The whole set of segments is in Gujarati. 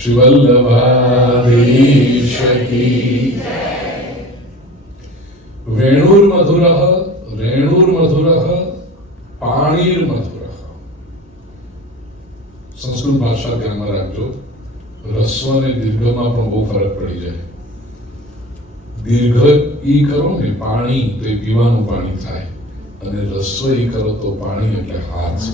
શ્રી વલ્લભાધીશ કી વેણુર્મધુરઃ રેણુર્મધુરઃ પાણીર્મધુરઃ. સંસ્કૃત ભાષા ધ્યાનમાં રાખજો. રસ્વ અને દીર્ઘમાં પણ બહુ ફરક પડી જાય. દીર્ઘ ઈ કરો ને પાણી તો એ પીવાનું પાણી થાય, અને રસ્વ ઈ કરો તો પાણી એટલે હાથ.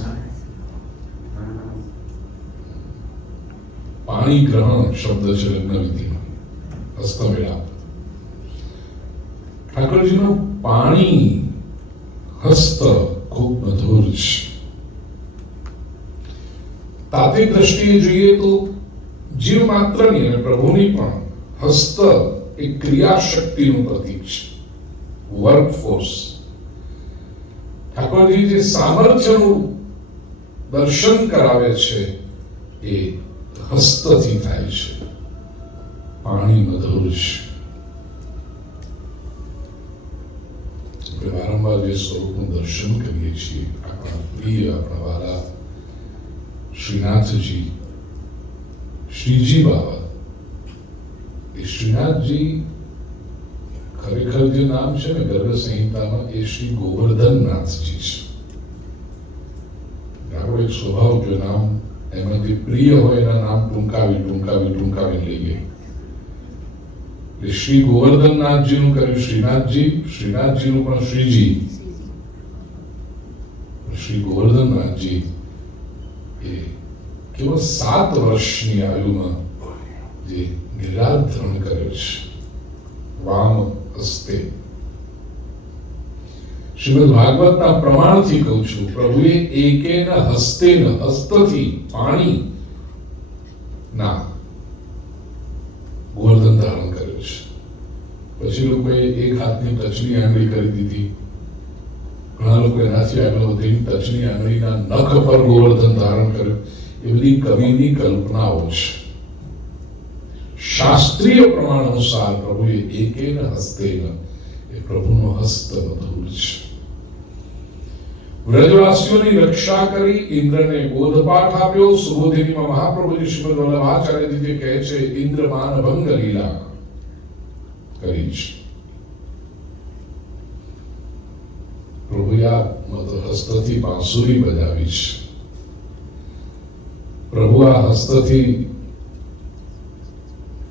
પાણી ગ્રહણ શબ્દ છે લગ્ન વિધિમાં, હસ્તમેળાપ. ઠાકોરજીનું પાણી હસ્ત ખૂબ મધુર છે. તાત્વિક દ્રષ્ટિએ જોઈએ તો જીવ માત્રની અને પ્રભુની પણ હસ્ત એ ક્રિયા શક્તિનું પ્રતીક છે, વર્કફોર્સ. ઠાકોરજી જે સામર્થ્યનું દર્શન કરાવે છે એ હસ્તથી થાય છે. પાણી મધુર છે. આપણે વારંવાર જે સ્વરૂપનું દર્શન કરીએ છીએ, આપણા પ્રિય, આપણા વાલા શ્રીનાથજી, શ્રીજી બાબા. એ શ્રીનાથજી ખરેખર જે નામ છે ને ગર્ગ સંહિતામાં, એ શ્રી ગોવર્ધનનાથજી છે. આપણો એક સ્વભાવ, જો નામ એમાંથી પ્રિય હોય એના નામ ટૂંકાવી લઈએ. એટલે શ્રી ગોવર્ધનનાથજીનું કર્યું શ્રીનાથજી, શ્રીનાથજીનું પણ શ્રીજી. શ્રી ગોવર્ધનનાથજી એ કેવળ 7 વર્ષની આયુમાં જે નિરાધરણ કર્યો છે, વામ હસ્તે. શ્રીમદ ભાગવતના પ્રમાણથી કહું છું, પ્રભુએ એકેન હસ્તેન, હસ્તથી પાણી ના ગોવર્ધન ધારણ કર્યો છે. પછી લોકોએ એક હાથની ટચની આંગળી કરી દીધી. ઘણા લોકો એનાથી આગળ વધીને ટચની આંગળીના નખ પર ગોવર્ધન ધારણ કર્યું. એ બધી કવિની કલ્પનાઓ છે. શાસ્ત્રીય પ્રમાણ અનુસાર પ્રભુએ એકેન હસ્તેન, એ પ્રભુનો હસ્ત મધુર છે. વ્રજવાસીઓની રક્ષા કરી, ઇન્દ્રને બોધપાઠ આપ્યો. સુબોધિનીમાં મહાપ્રભુજી શ્રીમદ વલ્લભાચાર્યજી કહે છે, ઇન્દ્ર માનભંગ લીલા કરી છે. પ્રભુએ આ હસ્તથી બાંસુરી બજાવી છે. પ્રભુ આ હસ્તથી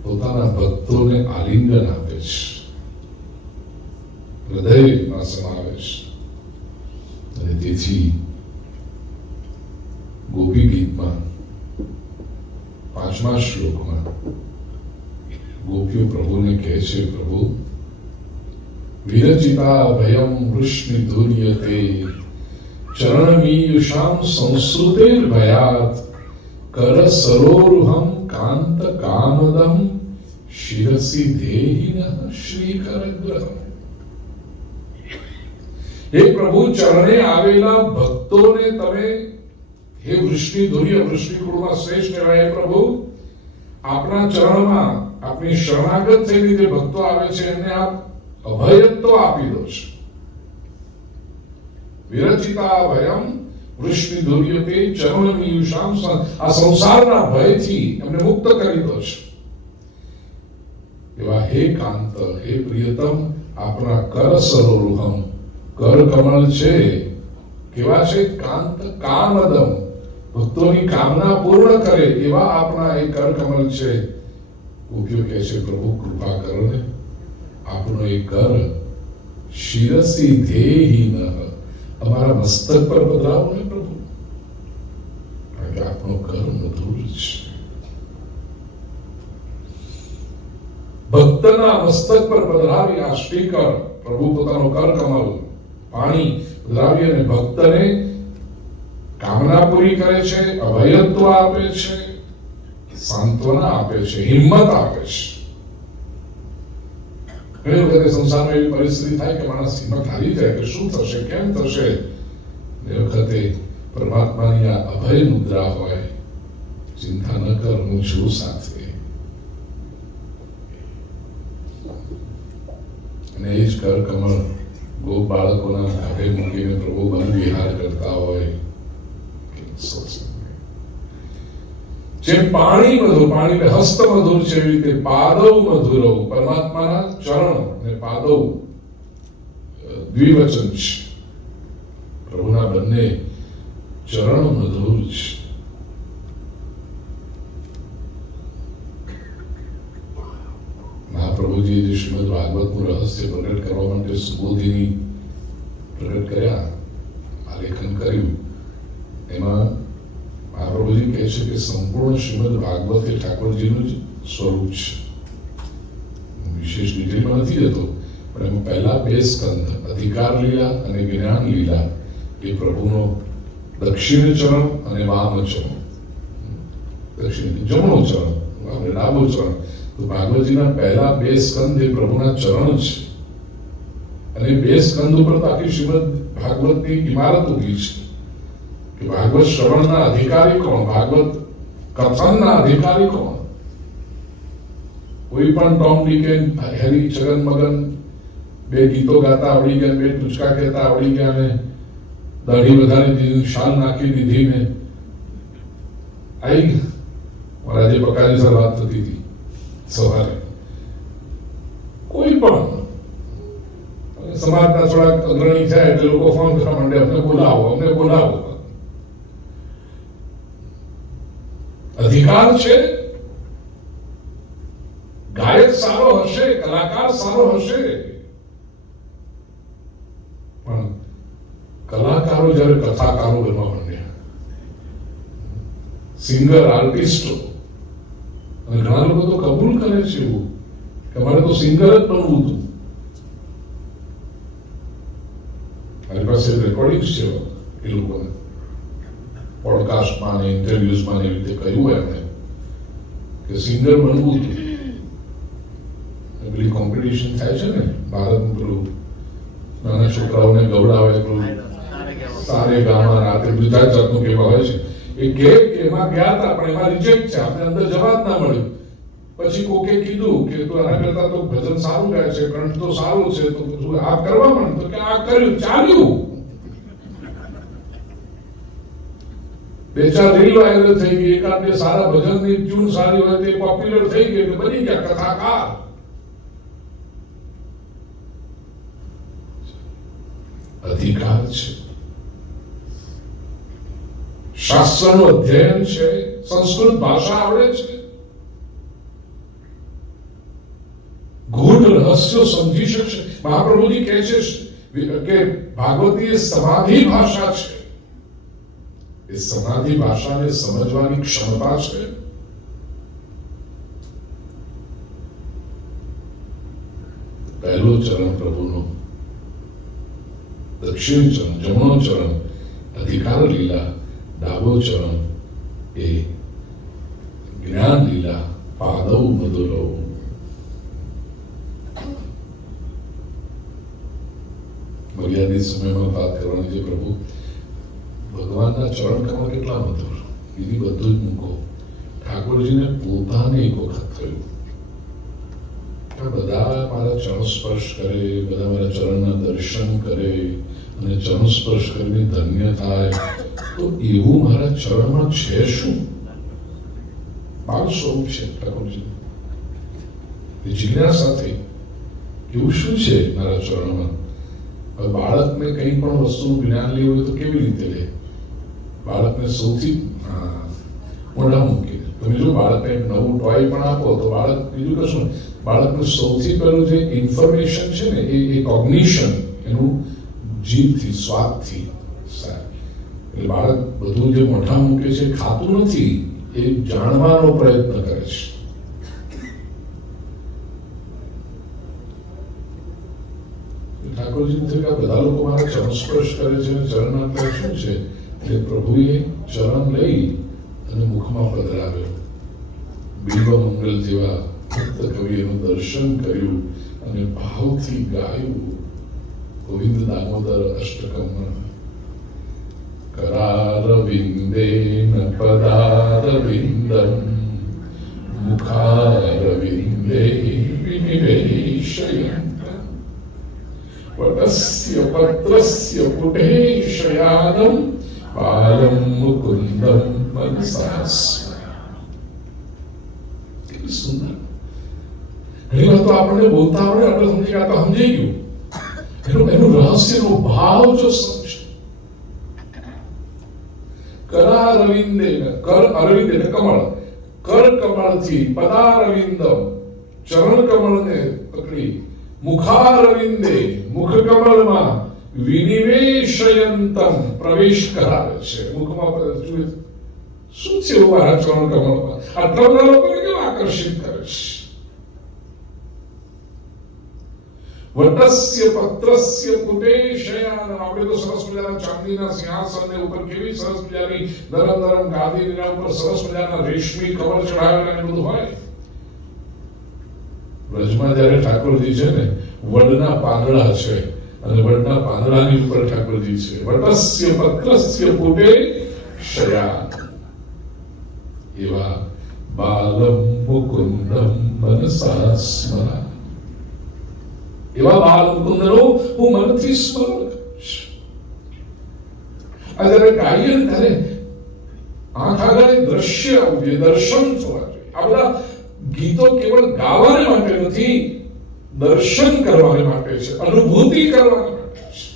પોતાના ભક્તોને આલિંગન આપે છે, હૃદયમાં સમાવે છે. અને તેથી ગોપી ગીતમાં 5મા શ્લોકમાં ગોપીઓ પ્રભુને કહે છે, પ્રભુ વિરચિતા ભયમ વૃષ્ણિ ધુર્યતે ચરણમીયુષામ સંસ્રુતેર ભયાત કર સરોરુહમ કાંત કામદમ શિરસી દેહિન શ્રીકરગ્રહમ. હે પ્રભુ, ચરણે આવેલા ભક્તોને તમે, હે વૃષ્ણિ ધુર્ય, વૃષ્ણિ કુળમાં શ્રેષ્ઠ કહેવાય પ્રભુ, આપણા ચરણમાં, આપની શરણાગત થયેલી જે ભક્તો આવે છે એમને આપ અભયત્વ આપી દો છો. વિરચિતા ભયમ વૃષ્ણિ ધુર્યતે ચરણમીયુષામ, આ સંસારના ભયથી એમને મુક્ત કરી દો છો. એવા હે કાંત, હે પ્રિયતમ, આપણા કર સરોરુહમ, કર કમળ છે, કેવા છે? કાંત કામદમ, ભક્તોની કામના પૂર્ણ કરે એવા આપણા એ કર કમળ છે. ગોપીઓ કહે છે, પ્રભુ કૃપા કરો ને, આપણો એ કર શિરસી દેહિન, અમારા મસ્તક પર પધરાવો ને પ્રભુ, કારણ કે આપણો કર મધુર છે. ભક્તના મસ્તક પર પધરાવી આ શ્રીકર, પ્રભુ પોતાનો કર કમળ પાણી પધરાવી અને ભક્તને કામના પૂરી કરે છે, અભયત્વ આપે છે, સાંત્વના આપે છે, હિંમત આપે છે. ઘણી વખતે સંસારમાં એવી પરિસ્થિતિ થાય કે માણસ હિંમત હારી જાય કે શું થશે, કેમ થશે. એ વખતે પરમાત્માની આ અભય મુદ્રા હોય, ચિંતા ન કર, હું છું સાથે. અને એ જ કર કમળ ગોપ બાળકોના હાથે મૂકીને પ્રભુ વન વિહાર કરતા હોય. જે પાણી મધુર, પાણી હસ્ત મધુર છે એવી રીતે પાદવ મધુરવ, પરમાત્માના ચરણ અને પાદવ દ્વિવચન છે. પ્રભુના બંને ચરણ મધુર છે. મહાપ્રભુજીએ જે શ્રીમદ ભાગવતનું રહસ્ય પ્રગટ કરવા માટે સુબોધિની પ્રગટ કર્યા, આલેખન કર્યું, એમાં મહાપ્રભુજી કહે છે કે સંપૂર્ણ શ્રીમદ ભાગવત એ ઠાકોરજીનું જ સ્વરૂપ છે. વિશેષ ડિટેલમાં નથી જતો, પણ એમાં પહેલા બે સ્કંદ, અધિકાર લીલા અને જ્ઞાન લીલા, એ પ્રભુનો દક્ષિણ ચરણ અને વામ ચરણ, દક્ષિણ જમણો ચરણ અને ડાબો ચરણ. તો ભાગવતજીના પહેલા બે સ્કંદ એ પ્રભુના ચરણ છે, અને બે સ્કંદ ઉપર તો આખી શ્રીમદ ભાગવતની ઇમારત ઉભી છે કે ભાગવત શ્રવણના અધિકારી કોણ, ભાગવત કથનના અધિકારી કોણ. કોઈ પણ ટોમ ડીક એન્ડ હેરી છગન મગન બે ગીતો ગાતા આવડી ગયા, બે ટૂચકા કહેતા આવડી ગયા, ને દાઢી વધારી દીધી, શાલ નાખી દીધી, ને આવી મારા જે પકારી સાથે વાત થતી હતી સવારે, કોઈ પણ સમાજના થોડાક અગ્રણી થાય એટલે લોકો ફોન કરવા માંડે, અમને બોલાવો, અમને બોલાવો. અધિકાર છે, ગાયક સારો હશે, કલાકાર સારો હશે, પણ કલાકારો જયારે કથાકારો બનવા માંડ્યા, સિંગર, આર્ટિસ્ટો, અને ઘણા લોકો તો કબૂલ કરે છે એવું કે અમારે તો સિંગર જ બનવું હતું. મારી પાસે રેકોર્ડિંગ્સ છે એ લોકોને, પોડકાસ્ટમાં ને ઇન્ટરવ્યુઝમાં એવી રીતે કહ્યું એમણે કે સિંગર બનવું હતું. પેલી કોમ્પિટિશન થાય છે ને ભારતનું, પેલું નાના છોકરાઓને ગવડાવે, પેલું સારે ગામા રાતે બધા જાતનું કેવા હોય છે, એ કે એમાં ગયા હતા પણ એમાં રિજેક્ટ છે, આપણે અંદર જવાબ ના મળ્યું. પછી કોકે કીધું કે તું આના કરતા તો ભજન સારું ગાય છે, કંઠ તો સારું છે, તો આ કરવા માંડ. તો કે આ કર્યું, ચાલ્યું. બે ચાર રીલ વાયરલ થઈ ગઈ, એકાદ બે સારા ભજનની ટ્યુન સારી હોય તે પોપ્યુલર થઈ ગઈ એટલે બની ગયા કથાકાર. અધિકાર છે, શાસ્ત્રનું અધ્યયન છે, સંસ્કૃત ભાષા આવડે છે, ગૂઢ રહસ્યો સમજી શકશે. મહાપ્રભુજી કહે છે કે ભાગવતી એ સમાધિ ભાષા છે, એ સમાધિ ભાષાને સમજવાની ક્ષમતા છે. પહેલો ચરણ પ્રભુનો, દક્ષિણ ચરણ, જમણો ચરણ અધિકાર લીલા, ડાબો ચરણ એ જ્ઞાન લીલા, પાદવ મધુરવ. મર્યાદિત સમયમાં વાત કરવાની છે. પ્રભુ ભગવાનના ચરણ કમળ કેટલા મધુર, બીજી બધું જ મૂકો. ઠાકોરજીને પોતાને એક વખત થયું બધા મારા ચરણ સ્પર્શ કરે, બધા મારા ચરણના દર્શન કરે અને ચરણ સ્પર્શ કરીને ધન્ય થાય, તો એવું મારા ચરણમાં છે શું? બાળ સ્વરૂપ છે ઠાકોરજી. જિજ્ઞાસા થઈ એવું શું છે મારા ચરણમાં. હવે બાળકને કંઈ પણ વસ્તુનું જ્ઞાન લેવું હોય તો કેવી રીતે લે? બાળકને સૌથી મોઢા મૂકી, તમે જો બાળકને એક નવું ટોય પણ આપો તો બાળક બીજું કશું, બાળકનું સૌથી પહેલું જે ઇન્ફોર્મેશન છે ને એ કોગ્નિશન, એનું જીભથી, સ્વાદથી. એટલે બાળક બધું જે મોઢા મૂકે છે ખાતું નથી, એ જાણવાનો પ્રયત્ન કરે છે. ઠાકોરજી થયું કે બધા લોકો મારા ચરણ સ્પર્શ કરે છે અને ચરણ આપતા શું છે, એટલે પ્રભુએ ચરણ લઈ અને મુખમાં પધરાવ્યો. બિલ્વ મંગલ જેવા ભક્ત કવિઓનું દર્શન કર્યું અને ભાવથી ગાયું ગોવિંદ દામોદર અષ્ટકમ. करारविन्देन पदारविन्दं मुखारविन्दे विनिवेशयन्तः वटस्य पत्रस्य पुटे शयानं बालं मुकुन्दं मनसा स्मरामि. કેટલી સુંદર. ઘણી વાર તો આપણને બોલતા આવડે, આપણે સમજી ગયા તો સમજાઈ ગયું. એનું રહસ્યનો ભાવ જો સમજો. કરારવિંદે, કર અરવિંદ એટલે કમળ, કર કમળથી પદારવિંદમ, ચરણ કમળને પકડી મુખારવિંદે, મુખ કમળમાં વિનિવેશયંતમ, પ્રવેશ કરાવે છે. મુખમાં જોઈએ શું છે એવું મારા ચરણ કમળમાં. આટલા બધા લોકોને કેવું આકર્ષિત કરે છે. વટસ્ય પત્રસ્ય પુટે શયાન, આપણે તો સરસ મજાના ચાંદીના સિંહાસનને ઉપર કેવી સરસ મજાની નરમ નરમ ગાદી, એના ઉપર સરસ મજાના રેશમી કવર ચડાવેલા બધું હોય. વ્રજમાં જયારે ઠાકોરજી છે ને, વડના પાંદડા છે અને વડના પાંદડાની ઉપર ઠાકોરજી છે. વટસ્ય પત્રસ્ય પુટે શયાન, એવા બાલમ મુકુંદમ મનસા સ્મરા, એવા બાલ મુકુંદનો હું મનથી સ્મરણ કરીશ. આ જયારે ગાઈએ ત્યારે આંખ આગળ દ્રશ્ય આવવું જોઈએ, દર્શન થવા જોઈએ. આ બધા ગીતો કેવળ ગાવાને માટે નથી, દર્શન કરવાને માટે છે, અનુભૂતિ કરવાને માટે છે,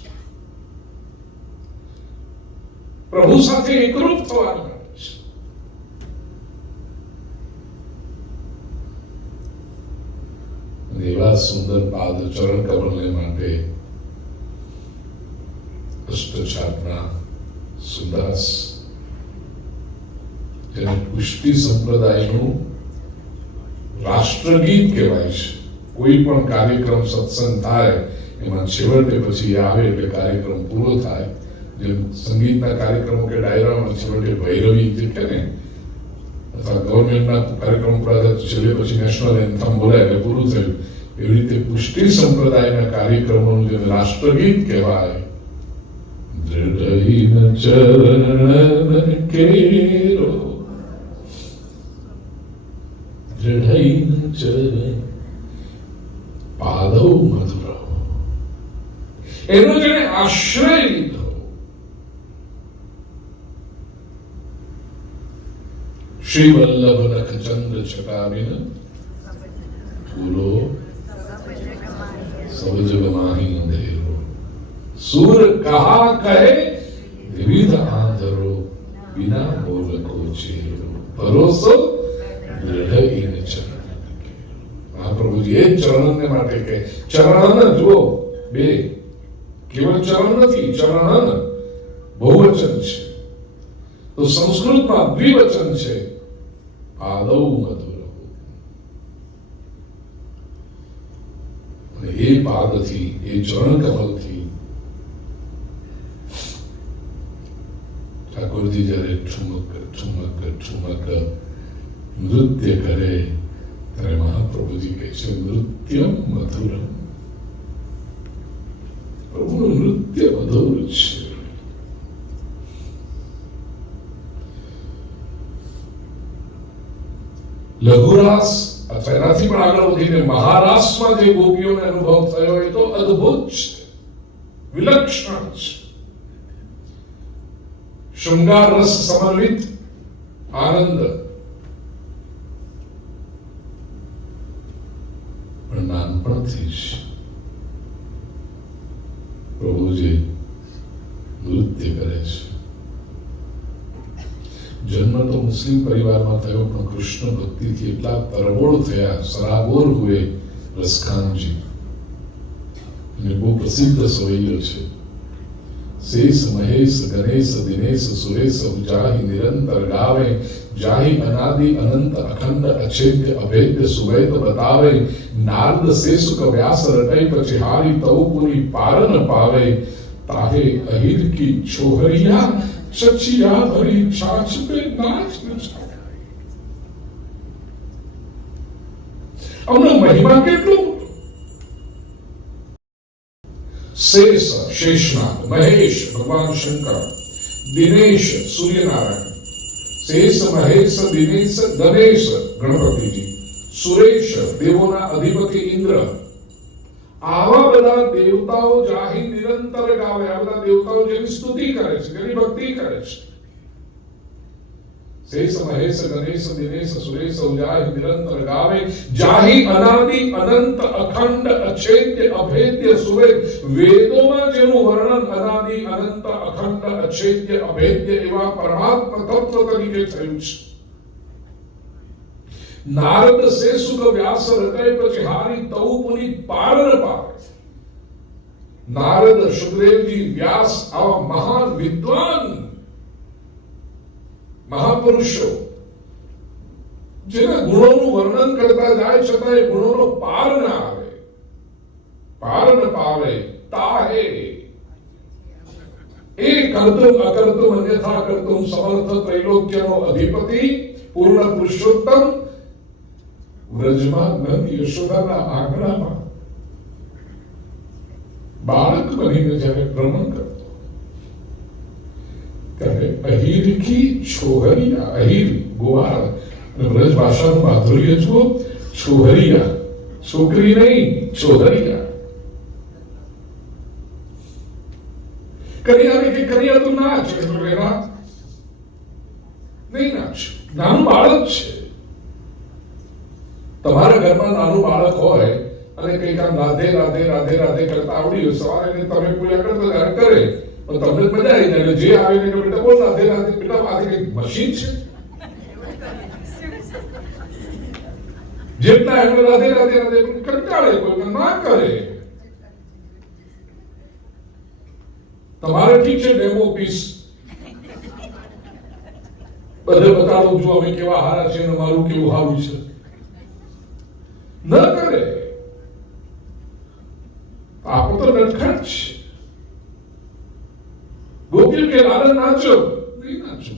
પ્રભુ સાથે એકરૂપ થવાને માટે છે. એવા સુંદર પાદ ચરણ કમળને માટે અષ્ટછાપના સુદાસ, જેને પુષ્ટિ સંપ્રદાયનું રાષ્ટ્રગીત કહેવાય છે. કોઈ પણ કાર્યક્રમ સત્સંગ થાય એમાં છેવટે પછી આવે એટલે કાર્યક્રમ પૂરો થાય. જેમ સંગીતના કાર્યક્રમો કે ડાયરામાં છેવટે ભૈરવી જે કે ને, અથવા ગવર્મેન્ટના કાર્યક્રમ પૂરા છેલ્લે પછી નેશનલ એન્થમ બોલાય એટલે પૂરું થયું. એવી રીતે પુષ્ટિ સંપ્રદાયના કાર્યક્રમોનું જે રાષ્ટ્રગીત કહેવાય, દૃઢહીન ચરણ કેરો, દૃઢહીન ચરણ પાદૌ મધુરો, એનો જેને આશ્રય લીધો, શ્રી વલ્લભ નખ ચંદ્ર છટાવીન ફૂલો सब जग माही अंधेरो, सूर कहा कहे विविध आंधरो, बिना बोल को चेरो, भरोસો દૃઢ ઇન ચરણ. મહાપ્રભુજી એ ચરણને માટે કે ચરણ જુઓ, બે કેવળ ચરણ નથી, ચરણ બહુવચન છે. તો સંસ્કૃતમાં દ્વિવચન છે, પાદૌ મધુર. એ પાદથી, એ ચરણ કમલથી ઠાકોરજી જયારે ઠુમક ઠુમક ઠુમક નૃત્ય કરે ત્યારે મહાપ્રભુજી કહે છે નૃત્યમ મધુરમ. પ્રભુનું નૃત્ય મધુર છે. લઘુરાસ અથવા એનાથી પણ આગળ વધીને મહારાસમાં જે ગોપીઓને અનુભવ થયો એ તો અદ્ભુત છે, વિલક્ષણ છે. શૃંગાર રસ સમન્વિત આનંદ. પણ નાનપણથી જ પ્રભુજી નૃત્ય કરે છે. જન્મ તો મુસ્લિમ પરિવારમાં થયો, પણ કૃષ્ણ ભક્તિથી એટલા તરબોળ થયા, સરાબોર હુએ રસખાનજી. અને બહુ પ્રસિદ્ધ સવૈયો છે. શેષ મહેશ ગણેશ દિનેશ સુરેશ જાહી નિરંતર ગાવે, જાહી અનાદિ અનંત અખંડ અછેદ્ય અભેદ્ય સુવૈદ બતાવે, નારદ શેષુક વ્યાસ રટઈ પછી હારી તૌ પુરી પારન પાવે, તાહે અહિર કી છોહરિયા સચિયા ભરી છાછ પે નાચ નચાવે. આમનો મહિમા કેટલો. શેષ શેષનાગ, મહેશ ભગવાન શંકર, દિનેશ સૂર્યનારાયણ, શેષ મહેશ દિનેશ ગણેશ ગણપતિજી, સુરેશ દેવોના અધિપતિ ઇન્દ્ર. આવા બધા દેવતાઓ જાહી નિરંતર ગાવે. આ બધા દેવતાઓ જેની સ્તુતિ કરે છે, જેની ભક્તિ કરે છે. શેષ મહેશ ગણેશ દિનેશ સુરેશ ઉજાય નિરંતર ગાવે જાહી અનાદિ અનંત અખંડ અછેદ્ય અભેદ્ય સુવેદ વેદોમાં જેનું વર્ણન અનાદિ અનંત અખંડ અછેદ્ય અભેદ્ય એવા પરમાત્મા તત્વ તરીકે થયું છે. નારદ સે સુખ વ્યાસ રટય પછી હારી તઉ પુનિ પારન પાવે. નારદ સુખદેવજી વ્યાસ આવા મહાન વિદ્વાન મહાપુરુષો જેના ગુણોનું વર્ણન કરતા જાય છતાં એ ગુણોનો પાર ન આવે, પાર ન પાવે. તાહે એ કર્તુમ અકર્તુમ અન્યથા કર્તુમ સમર્થ ત્રૈલોક્યનો અધિપતિ પૂર્ણ પુરુષોત્તમ વ્રજમાં નંદ યશોદાના આંગણામાં બાળક બનીને જ્યારે ભ્રમણ કરતો ત્યારે અહીર કી છોહરિયા, અહીર ગોવાળ વ્રજ ભાષાનું માધુર્ય જુઓ. છોહરિયા, છોકરી નહીં, છોહરિયા. કરિયા કે કરિયા તું નાચ, વેરા નહીં નાચ. નાનું બાળક છે. તમારા ઘરમાં નાનું બાળક હોય અને કંઈક આમ રાધે રાધે રાધે રાધે કરતા આવડી હોય, સવારે તમે પૂજા કરતા ત્યારે કરે તો તમને મજા આવી જાય. જે આવે ને બેટા બોલ રાધે રાધે, બેટા આ કઈ મશીન છે? જેટલા એમને રાધે રાધે રાધે કંટાળે, કોઈ ના કરે. તમારે ઠીક છે ડેમો પીસ બધે બતાડો, જો અમે કેવા હારા છે ને મારું કેવું હારું છે. ન કરે. આપો તો નટખટ છે. ગોપીઓ કે લાલા નાચો, નહીં નાચો.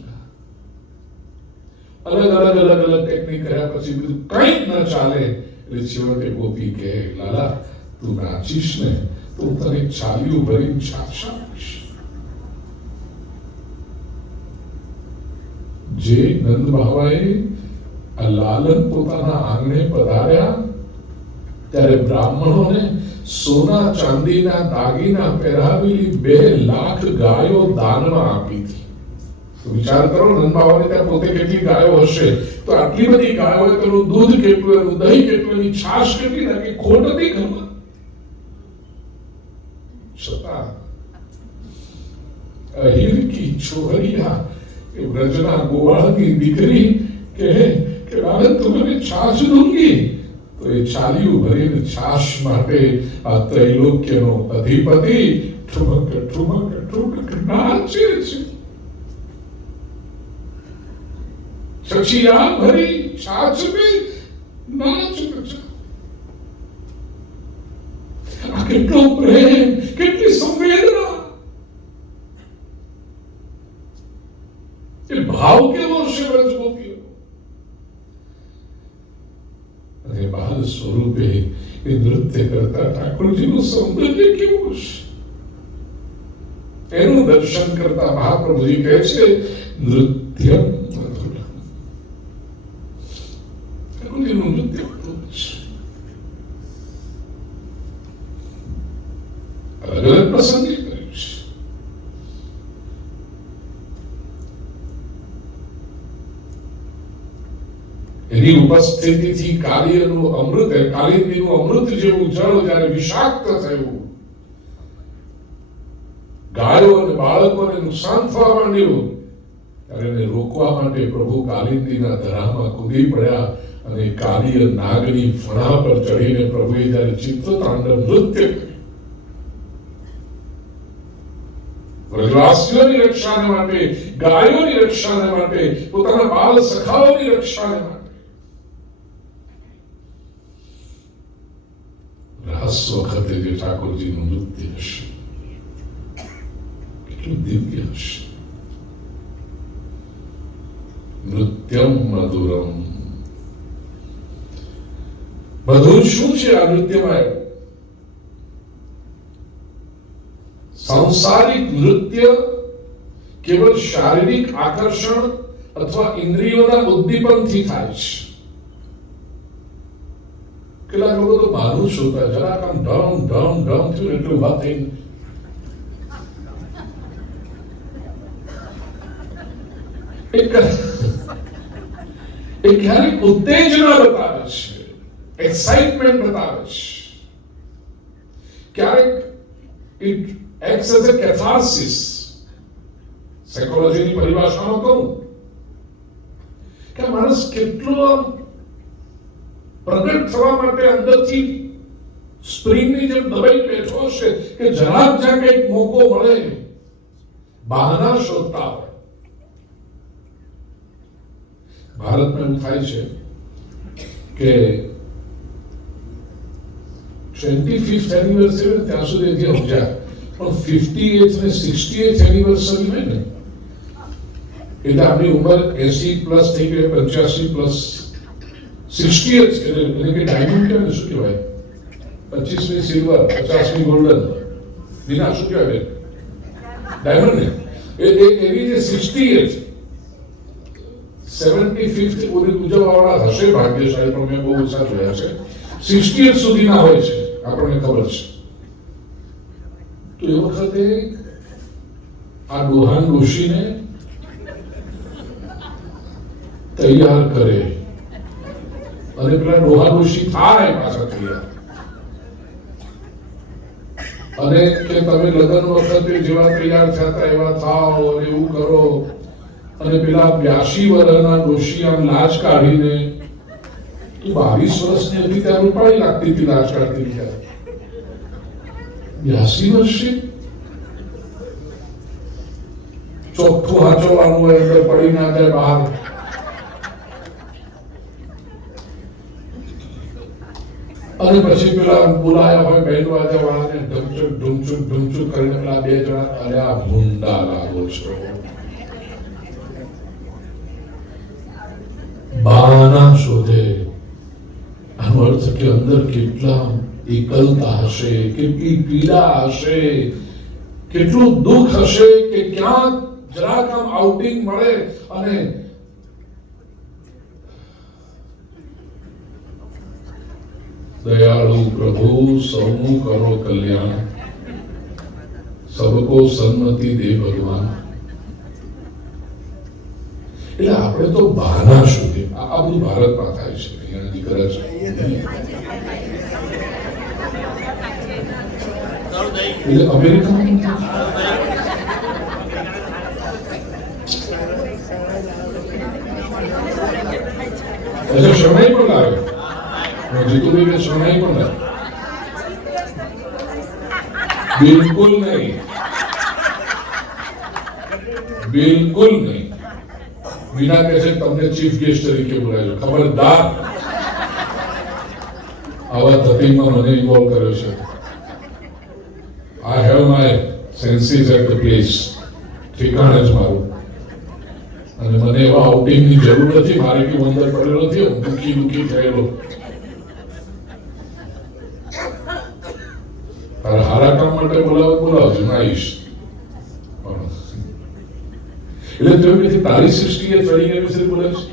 અલગ અલગ અલગ અલગ ટેકનિક કર્યા પછી બધું કંઈ ન ચાલે એટલે છેવટે ગોપી કે લાલા તું નાચીશ ને તો હું તને ચાલ્યું ભરી છાશ આપીશ. જે નંદ બાવાએ આ લાલન પોતાના આંગણે પધાર્યા ત્યારે બ્રાહ્મણોને સોના ચાંદીના દાગીના પહેરાવેલી 2 લાખ ગાયો દાનમાં આપી હતી. તો વિચાર કરો નંદ બાવાને ત્યાં પોતે કેટલી ગાયો હશે, તો આટલી બધી ગાયો હોય તો એનું દૂધ કેટલું, એનું દહીં કેટલું, એની છાશ કેટલી, નાખી ખોટ હતી ઘરમાં. છતાં અહીર કી છોહરિયા એ વ્રજના ગોવાળની દીકરી કહે કે બાળક તું મને છાશ દૂંગી. તો એ ચાલ્યું ભરીને છાશ માટે આ ત્રૈલોક્યનો અધિપતિ ઠુમક ઠુમક ઠુમક નાચે છે. છછિયા ભરી છાછ में નાચ રચા. આ કેટલો પ્રેમ, કેટલી સંવેદના, એ ભાવ કેવો છે વ્રજ ગોપીઓ. અને બાલ સ્વરૂપે એ નૃત્ય કરતા ઠાકોરજીનું સૌંદર્ય કેવું છે એનું દર્શન કરતા મહાપ્રભુજી કહે છે નૃત્ય મધુર. ઠાકોરજીનું નૃત્ય અદભુત છે. અલગ અલગ પ્રસંગે કર્યું છે. એની ઉપસ્થિતિથી કાલિયનું અમૃત, કાલિંદીનું અમૃત જેવું જળ જ્યારે વિષાક્ત થયું, ગાયો અને બાળકોને નુકસાન થવા માંડ્યું, ત્યારે એને રોકવા માટે પ્રભુ કાલિંદીના ધરામાં કૂદી પડ્યા અને કાલિય નાગની ફણા પર ચડીને પ્રભુએ જ્યારે ચિત્રતાંડવ નૃત્ય કર્યું. વ્રજવાસીઓની રક્ષાને માટે, ગાયોની રક્ષાને માટે, પોતાના બાલ સખાઓની રક્ષાને માટે રાસ વખતે જે ઠાકોરજીનું નૃત્ય હશે કેટલું દિવ્ય હશે. નૃત્યમ મધુરમ. મધુર શું છે આ નૃત્યમાં? सांसारिक नृत्य केवल शारीरिक आकर्षण अथवा इंद्रियोना उद्दीपनથી થાય છે. કેટલાક લોકો તો મારું શ્રોતા જરાક આમ ઢમ ઢમ ઢમ થયું એટલે ઉભા થઈને એ ક્યારેક ઉત્તેજના બતાવે છે, એક્સાઇટમેન્ટ બતાવે છે, ક્યારેક it acts as a catharsis. સાયકોલોજીની પરિભાષામાં કહું કે માણસ કેટલો પ્રગટ થવા માટે અંદરથી સ્પ્રિંગની જેમ દબાઈ બેઠો હશે કે જરાક જ્યાં કંઈક મોકો મળે બહાના શોધતા હોય. ભારતમાં એવું થાય છે કે 25th એનિવર્સરી ત્યાં સુધી સમજ્યા, પણ 58th ને 60th એનિવર્સરી હોય ને એટલે આપણી ઉંમર 80 પ્લસ થઈ ગઈ, 85 પ્લસ 60th એટલે કે ડાયમંડ કહેવાય, શું કહેવાય, 25મી સિલ્વર, 50મી ગોલ્ડન, વિના શું કહેવાય ડાયમંડ ને, એવી જે 60th 75th ઉજવવાવાળા હશે ભાગ્યશાળી, પણ મેં બહુ ઓછા જોયા છે. 60th સુધીના હોય છે, આપણને ખબર છે. તો એ વખતે આ ડોહાન ઋષિને તૈયાર કરે અને પેલા ડોહાન ઋષિ થાય પાછા તૈયાર, અને કે તમે લગ્ન વખતે જેવા તૈયાર થતા એવા થાવ અને એવું કરો. અને પેલા 82 વર્ષના ઋષિ આમ લાજ કાઢીને, 22 વર્ષની હતી ત્યારે રૂપાળી લાગતી હતી લાજ કાઢતી ત્યારે, 82 વર્ષે ચોખ્ઠું હાચવવાનું હોય, અંદર પડી ના જાય બહાર. અને પછી પેલા બોલાયા હોય બેન્ડ વાજા વાળાને ઢમચુક ઢુમચુક ઢુમચુક કરીને પેલા બે જણા, અરે આ ભૂંડા લાગો છો, બહાના શોધે. આનો અર્થ કે અંદર કેટલા એકલતા હશે, કેટલી પીડા હશે, કેટલું દુઃખ હશે કે ક્યાંક જરાક આમ આઉટિંગ મળે અને દયાળુ પ્રભુ સૌનું કરો કલ્યાણ, સબકો સન્મતિ દે ભગવાન. એટલે આપણે તો બહાના શોધીએ. આ બધું ભારતમાં થાય છે, અહીંયા કરે છે. એટલે અમેરિકામાં અચ્છા શરણાઈ પણ લાવે, જીતુભાઈ શરણાઈ પણ લાવે. બિલકુલ નહીં, બિલકુલ નહીં. વિના કહે છે તમને ચીફ ગેસ્ટ તરીકે બોલાવ્યો, ખબરદાર. આવા ધતિંગમાં મને ઇન્વોલ્વ કર્યો છે. I have my senses at the place, ઠેકાણે જ મારું. અને મને એવા આઉટિંગની જરૂર નથી, મારે કેવું અંદર પડેલો નથી, હું દુઃખી દુઃખી થયેલો. તારે હારા કામ માટે બોલાવજો, હું આવીશ. એટલે જો કે તારી 60th વેડિંગ એનિવર્સરી બોલાવીશ,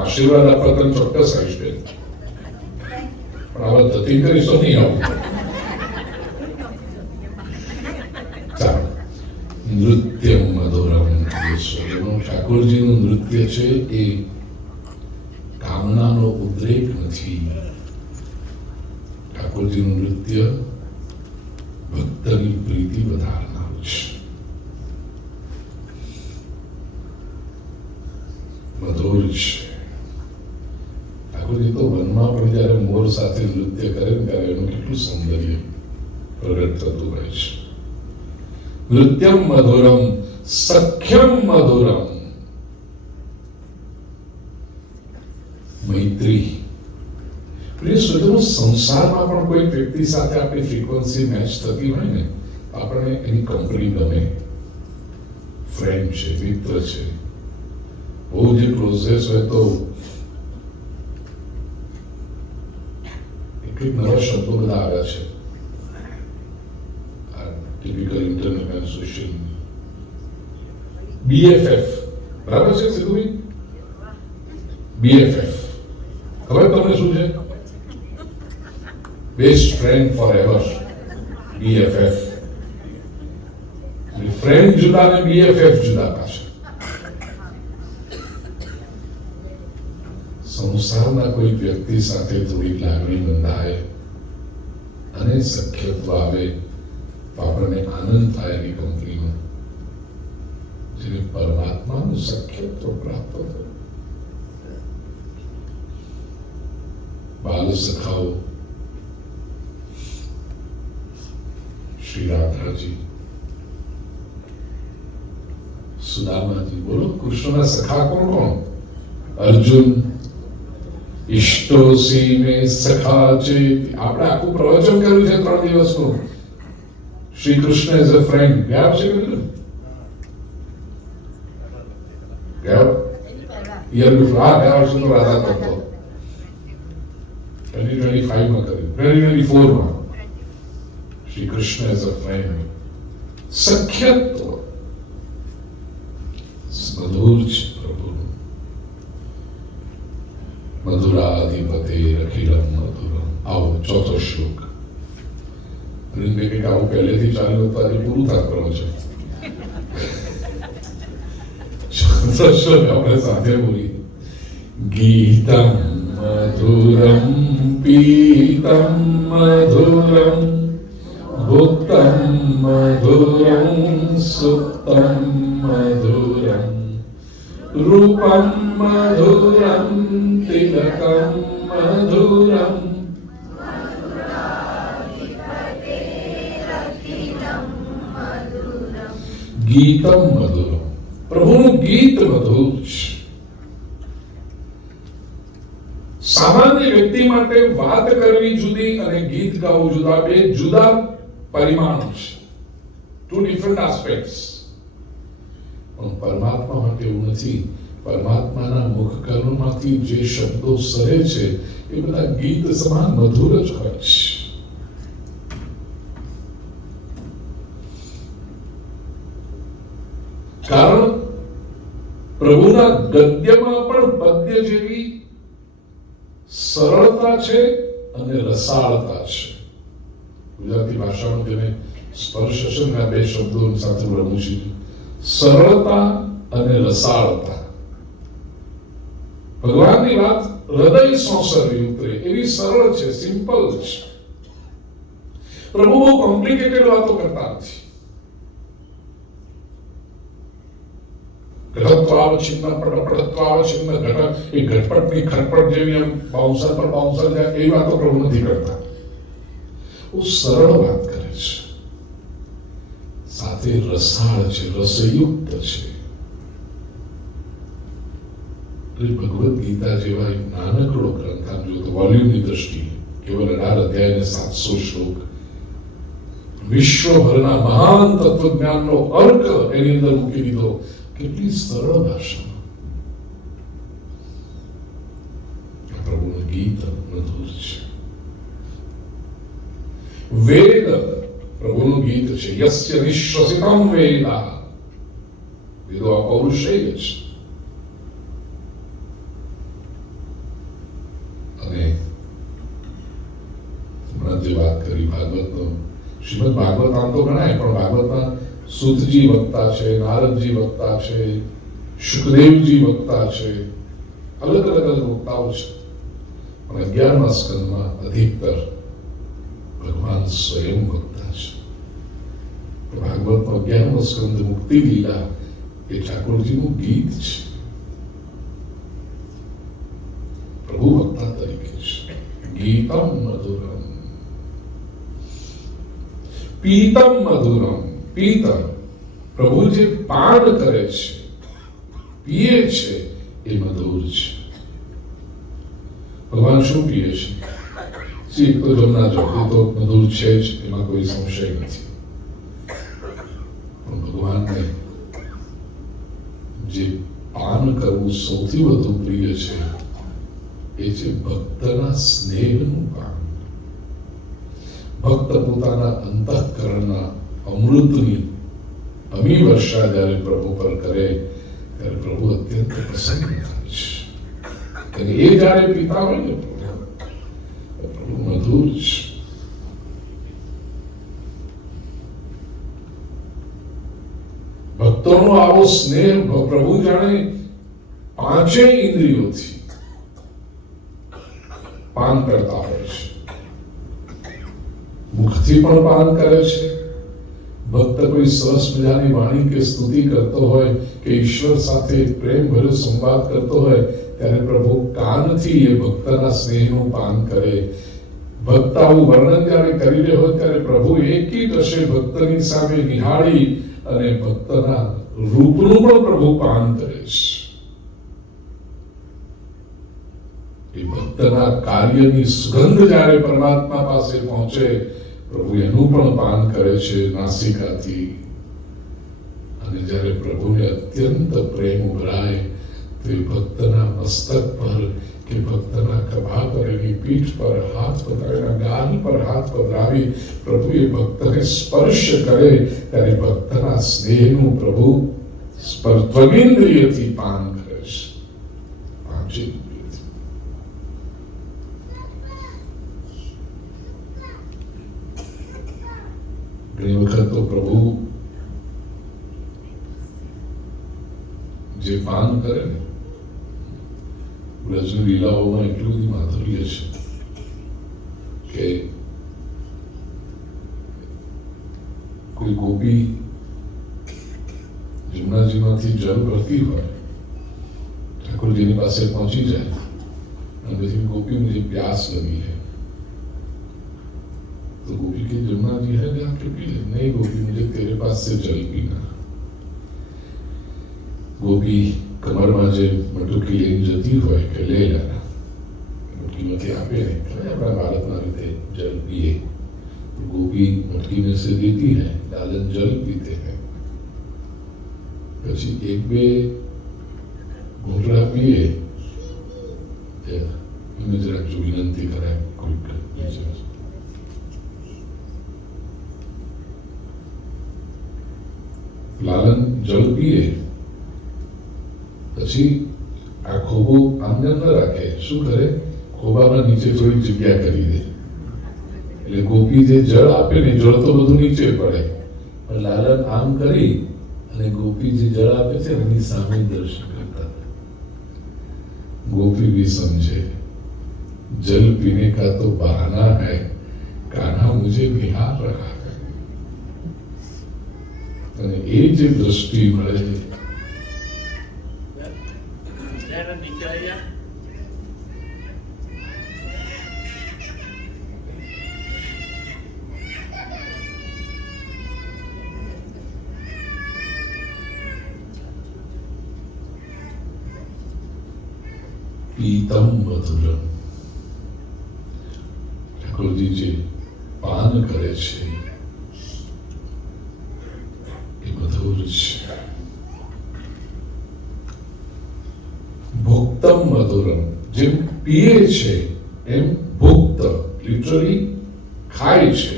આશીર્વાદ આપવા તને ચોક્કસ આવીશ બેન, પણ આવા ધતિંગ કરીશ તો નહીં આવું. ચાલો, નૃત્ય મધુરમ. ઠાકોરજીનું નૃત્ય છે એ કામનાનો ઉદ્રેક નથી. ઠાકોરજીનું નૃત્ય ભક્તની પ્રીતિ વધારનારું છે, મધુર છે. ઠાકોરજી તો વનમાં પણ જયારે મોર સાથે નૃત્ય કરે ને ત્યારે એનું કેટલું સૌંદર્ય પ્રગટ થતું હોય છે. નૃત્યમ મધુરમ સખ્યમ મધુરમ. મૈત્રી. સંસારમાં પણ કોઈ વ્યક્તિ સાથે આપણી ફ્રીક્વન્સી મેચ થતી હોય ને, આપણને એની કંપની ગમે. ફ્રેન્ડ છે, મિત્ર છે, બહુ જે ક્લોઝેસ્ટ હોય તો કેટલીક નવા શબ્દો બધા આવ્યા છે. Typical internet and social BFF, બરાબર છે સિદ્ધુભાઈ? BFF ખબર તમને શું છે? Best friend forever, BFF. Friend જુદા ને BFF જુદા પાછા. સંસારના કોઈ વ્યક્તિ સાથે થોડી લાગણી બંધાય અને સખ્યત્વ આવે તો આપણને આનંદ થાય એની કંપનીમાં. જેને પરમાત્માનું સખ્યત્વ પ્રાપ્ત થયું. બાલ સખાઓ શ્રી રાધાજી, સુદામાજી, બોલો કૃષ્ણના સખા કોણ કોણ? અર્જુન ઇષ્ટોસી મે સખા છે. આપણે આખું પ્રવચન કર્યું છે 3 દિવસનું. Shri Krishna as a friend ગયા છે કે ગયા? યર બિફોર ગયા વર્ષે તો રાધા કરતો. 2025 માં કર્યું, 2024 માં Shri Krishna as a friend. સખ્યત્વ મધુર છે પ્રભુનું. મધુરાધિપતે અખિલમ મધુરમ. આવો ચોથો શ્લોક. કંઈક આવું પહેલેથી ચાલ્યું તો આજે પૂરું થાય પ્રવચન. ચોથો શ્લોક આપણે સાથે બોલી. ગીતમ મધુરમ પીતમ મધુરમ ભુક્તમ મધુરમ સુક્તમ મધુરમ રૂપમ મધુરમ તિલકમ મધુરમ. ગીતમ મધુરમ. પ્રભુનું ગીત મધુર છે. સામાન્ય વ્યક્તિ માટે વાત કરવી જુદી અને ગીત ગાવું જુદા. બે જુદા પરિમાણો છે. 2 ડિફરન્ટ આસ્પેક્ટ્સ. પણ પરમાત્મા માટે એવું નથી. પરમાત્માના મુખ કર્ણમાંથી જે શબ્દો સરે છે એ બધા ગીત સમાન મધુર જ હોય છે. કારણ પ્રભુના ગદ્યમાં પણ પદ્ય જેવી સરળતા છે અને રસાળતા છે. ગુજરાતી ભાષામાં તેને સ્પર્શ છે ને 2 શબ્દો સાથે રમું છું. સરળતા અને રસાળતા. ભગવાનની વાત હૃદય સોંસરવી ઉતરે એવી સરળ છે, સિમ્પલ છે. પ્રભુ બહુ કોમ્પ્લિકેટેડ વાતો કરતા નથી. ઘટત્વાવચ્છિન્ન પડપડત્વાવચ્છિન્ન ઘટક એ ઘટપટની ખટપટ જેવી એમ બાઉન્સર પર બાઉન્સર જાય એવી વાતો પ્રભુ નથી કરતા. બહુ સરળ વાત કરે છે, સાથે રસાળ છે, રસયુક્ત છે. ભગવદ્ ગીતા જેવા એક નાનકડો ગ્રંથ આમ જો તો વોલ્યુમની દ્રષ્ટિએ કેવલ 18 અધ્યાય અને 700 શ્લોક, વિશ્વભરના મહાન તત્વજ્ઞાનનો અર્ક એની અંદર મૂકી દીધો. કેટલી સરળ ભાષામાં પ્રભુનું ગીત મધુર છે. વેદ પ્રભુનું ગીત છે. યસ્ય નિશ્વસિતમ વેદા. વેદો આ પૌરુષેય છે. અને હમણાં જે વાત કરી ભાગવતનો, શ્રીમદ ભાગવત આમ તો ગણાય, પણ ભાગવતમાં સુતજી વક્તા છે, નારદજી વક્તા છે, શુકદેવજી વક્તા છે, અલગ અલગ વક્તાઓ છે. પણ 11મા સ્કંદમાં અધિકતર ભગવાન સ્વયં વક્તા છે. ભાગવતનો 11મો સ્કંદ મુક્તિ લીલા એ ઠાકોરજીનું ગીત છે. પ્રભુ વક્તા તરીકે છે. ગીતમ મધુરમ પીતમ મધુરમ. પીતમ પ્રભુ જે પાન કરે છે, પીએ છે એ મધુર છે. ભગવાન શું પીએ છે? એક તો જમના જગતી તો મધુર છે જ, એમાં કોઈ સંશય નથી. પણ ભગવાનને જે પાન કરવું સૌથી વધુ પ્રિય છે એ છે ભક્તના સ્નેહનું પાન. ભક્ત પોતાના અંતઃકરણના અમૃતની અમી વર્ષા જ્યારે પ્રભુ પર કરે ત્યારે પ્રભુ અત્યંત પ્રસન્ન થાય છે. અને એ જ્યારે પીતા હોય ને પ્રભુ મધુર છે. ભક્તોનો આવો સ્નેહ પ્રભુ જાણે પાંચેય ઇન્દ્રિયોથી પાન કરતા હોય છે. મુખથી પણ પાન કરે છે. ભક્ત કોઈ સરસ મજાની વાણી કે સ્તુતિ કરતો હોય કે ઈશ્વર સાથે પ્રેમ ભર્યો સંવાદ કરતો હોય ત્યારે પ્રભુ કાનથી એ ભક્તના સ્નેહનું પાન કરે. ભક્ત આવું વર્ણન જ્યારે કરી રહ્યો હોય ત્યારે પ્રભુ એકીટ હશે ભક્તની સામે નિહાળી અને ભક્તના રૂપનું પણ પ્રભુ પાન કરે છે. એ ભક્તના કાર્યની સુગંધ જ્યારે પરમાત્મા પાસે પહોંચે પ્રભુ એનું પણ પાન કરે છે નાસિકાથી. અને જ્યારે પ્રભુને અત્યંત પ્રેમ ઉભરાય તો એ ભક્તના મસ્તક પર કે ભક્તના ખભા પર એની પીઠ પર હાથ પધરાવી ગાલ પર હાથ પધરાવી પ્રભુ એ ભક્તને સ્પર્શ કરે ત્યારે ભક્તના સ્નેહનું પ્રભુ ત્વગેન્દ્રિયથી પાન કરે છે. પાંચેન્દ્રિયથી. ઘણી વખત તો પ્રભુ જે પાન કરે ને વ્રજની લીલાઓમાં એટલું બધું માધુર્ય છે કે કોઈ ગોપી જમનાજીમાંથી જળ ભરતી હોય ઠાકોરજીની પાસે પહોંચી જાય અને પછી गोपी मुझे प्यास लगी है तो गोपी के जमुना जी है जाके पी ले. नहीं गोपी मुझे तेरे पास से जल पीना. गोपी કમરમાં જે મટુકી લઈને જતી હોય કે લે લેના મટકીમાંથી આપે ને આપણા ભારતના રીતે જલ पिए. गोपी मटकी में से देती है, लालन जल पीते हैं. પછી એક બે ઘૂંટડા પીએ એને જરાક જો વિનંતી કરાય કોઈક લાલન જળ પીએ પછી આ ખોબો આમને ન રાખે. શું કરે? ખોબાના નીચે થોડી જગ્યા કરી દે એટલે ગોપી જે જળ આપે ને જળ તો બધું નીચે પડે પણ લાલન આમ કરી અને गोपी जी जल आपे थे उन्हीं सामने दर्शन करता था. गोपी भी समझे जल पीने का तो बहाना है, कान्हा मुझे निहार रहा है. અને એ જે દ્રષ્ટિ મળે पीतम मधुरम. ઠાકોરજી જે પાન કરે છે એ મધુર છે. ભોક્તમ મધુરમ. જેમ પીએ છે એમ ભોક્ત લિટરલી ખાય છે,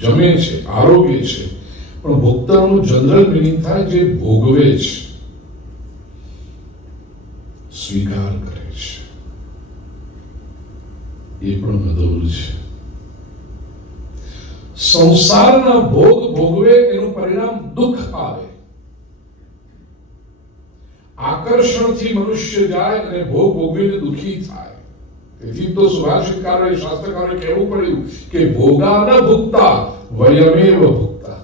જમે છે, આરોગ્ય છે. પણ ભોક્તાનું જનરલ મિનિંગ થાય જે ભોગવે છે, સ્વીકાર કરે છે. એ પણ મધુર છે. સંસારના ભોગ ભોગવે એનું પરિણામ દુઃખ આવે. આકર્ષણથી મનુષ્ય જાય અને ભોગ ભોગવીને દુઃખી થાય. તેથી તો સુભાષિતકારોએ શાસ્ત્રકારોએ કહેવું પડ્યું કે ભોગા ન ભુક્તા વયમેવ ભુક્તા.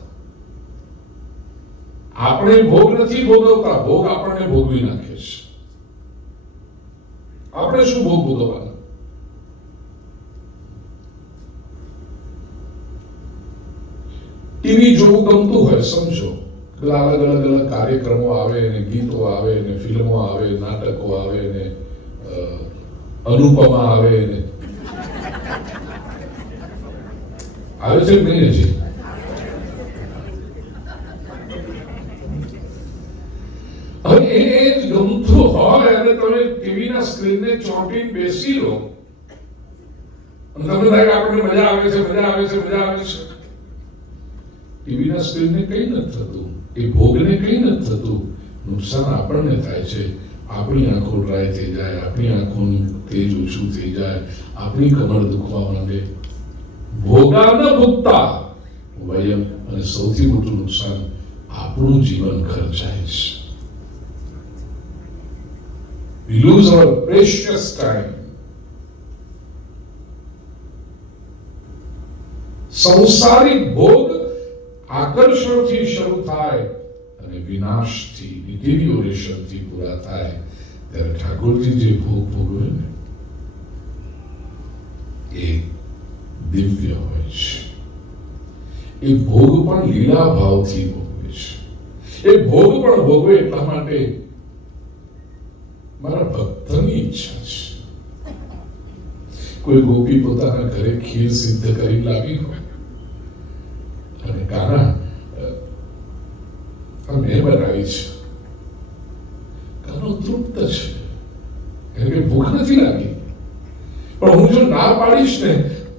આપણે ભોગ નથી ભોગવતા, ભોગ આપણને ભોગવી નાખે છે. આપણે શું ભોગ ભોગવવાના? ટીવી જોવું ગમતું હોય સમજો, અલગ અલગ કાર્યક્રમો આવે ને ગીતો આવે ને ફિલ્મો આવે, નાટકો આવે ને અનુપમા આવે ને આવે છે કે નહીં હજી? હવે એ જ ગમતું હોય અને તમે ટીવીના સ્ક્રીનને ચોંટીને બેસી રહો અને તમને થાય કે આપણને મજા આવે છે, મજા આવે છે, મજા આવે છે. ટીવીના સ્ક્રીનને કઈ નથી થતું, એ ભોગને કઈ નથી થતું. નુકસાન આપણને થાય છે. આપણી આંખો ડ્રાય થઈ જાય, આપણી આંખોનું તેજ ઓછું થઈ જાય, આપણી કમર દુખવા માંડે. ભોગા ન ભુક્તા વયમ. અને સૌથી મોટું નુકસાન આપણું જીવન ખર્ચાય છે. We lose our precious time. સંસારિક ભોગ આકર્ષણથી શરૂ થાય અને વિનાશથી, ડિટેરિયોરેશનથી પૂરા થાય. ત્યારે ઠાકોરજી જે ભોગ ભોગવે ને એ દિવ્ય હોય છે. એ ભોગ પણ લીલા ભાવથી ભોગવે છે. એ ભોગ પણ ભોગવે એટલા માટે મારા ભક્તની ઈચ્છા છે. કોઈ ગોપી પોતાના ઘરે ખીર સિદ્ધ કરી લાવી હોય અને કાના મેં બનાવી છે, કાનો તૃપ્ત છે, એને કઈ ભૂખ નથી લાગી, પણ હું જો ના પાડીશ ને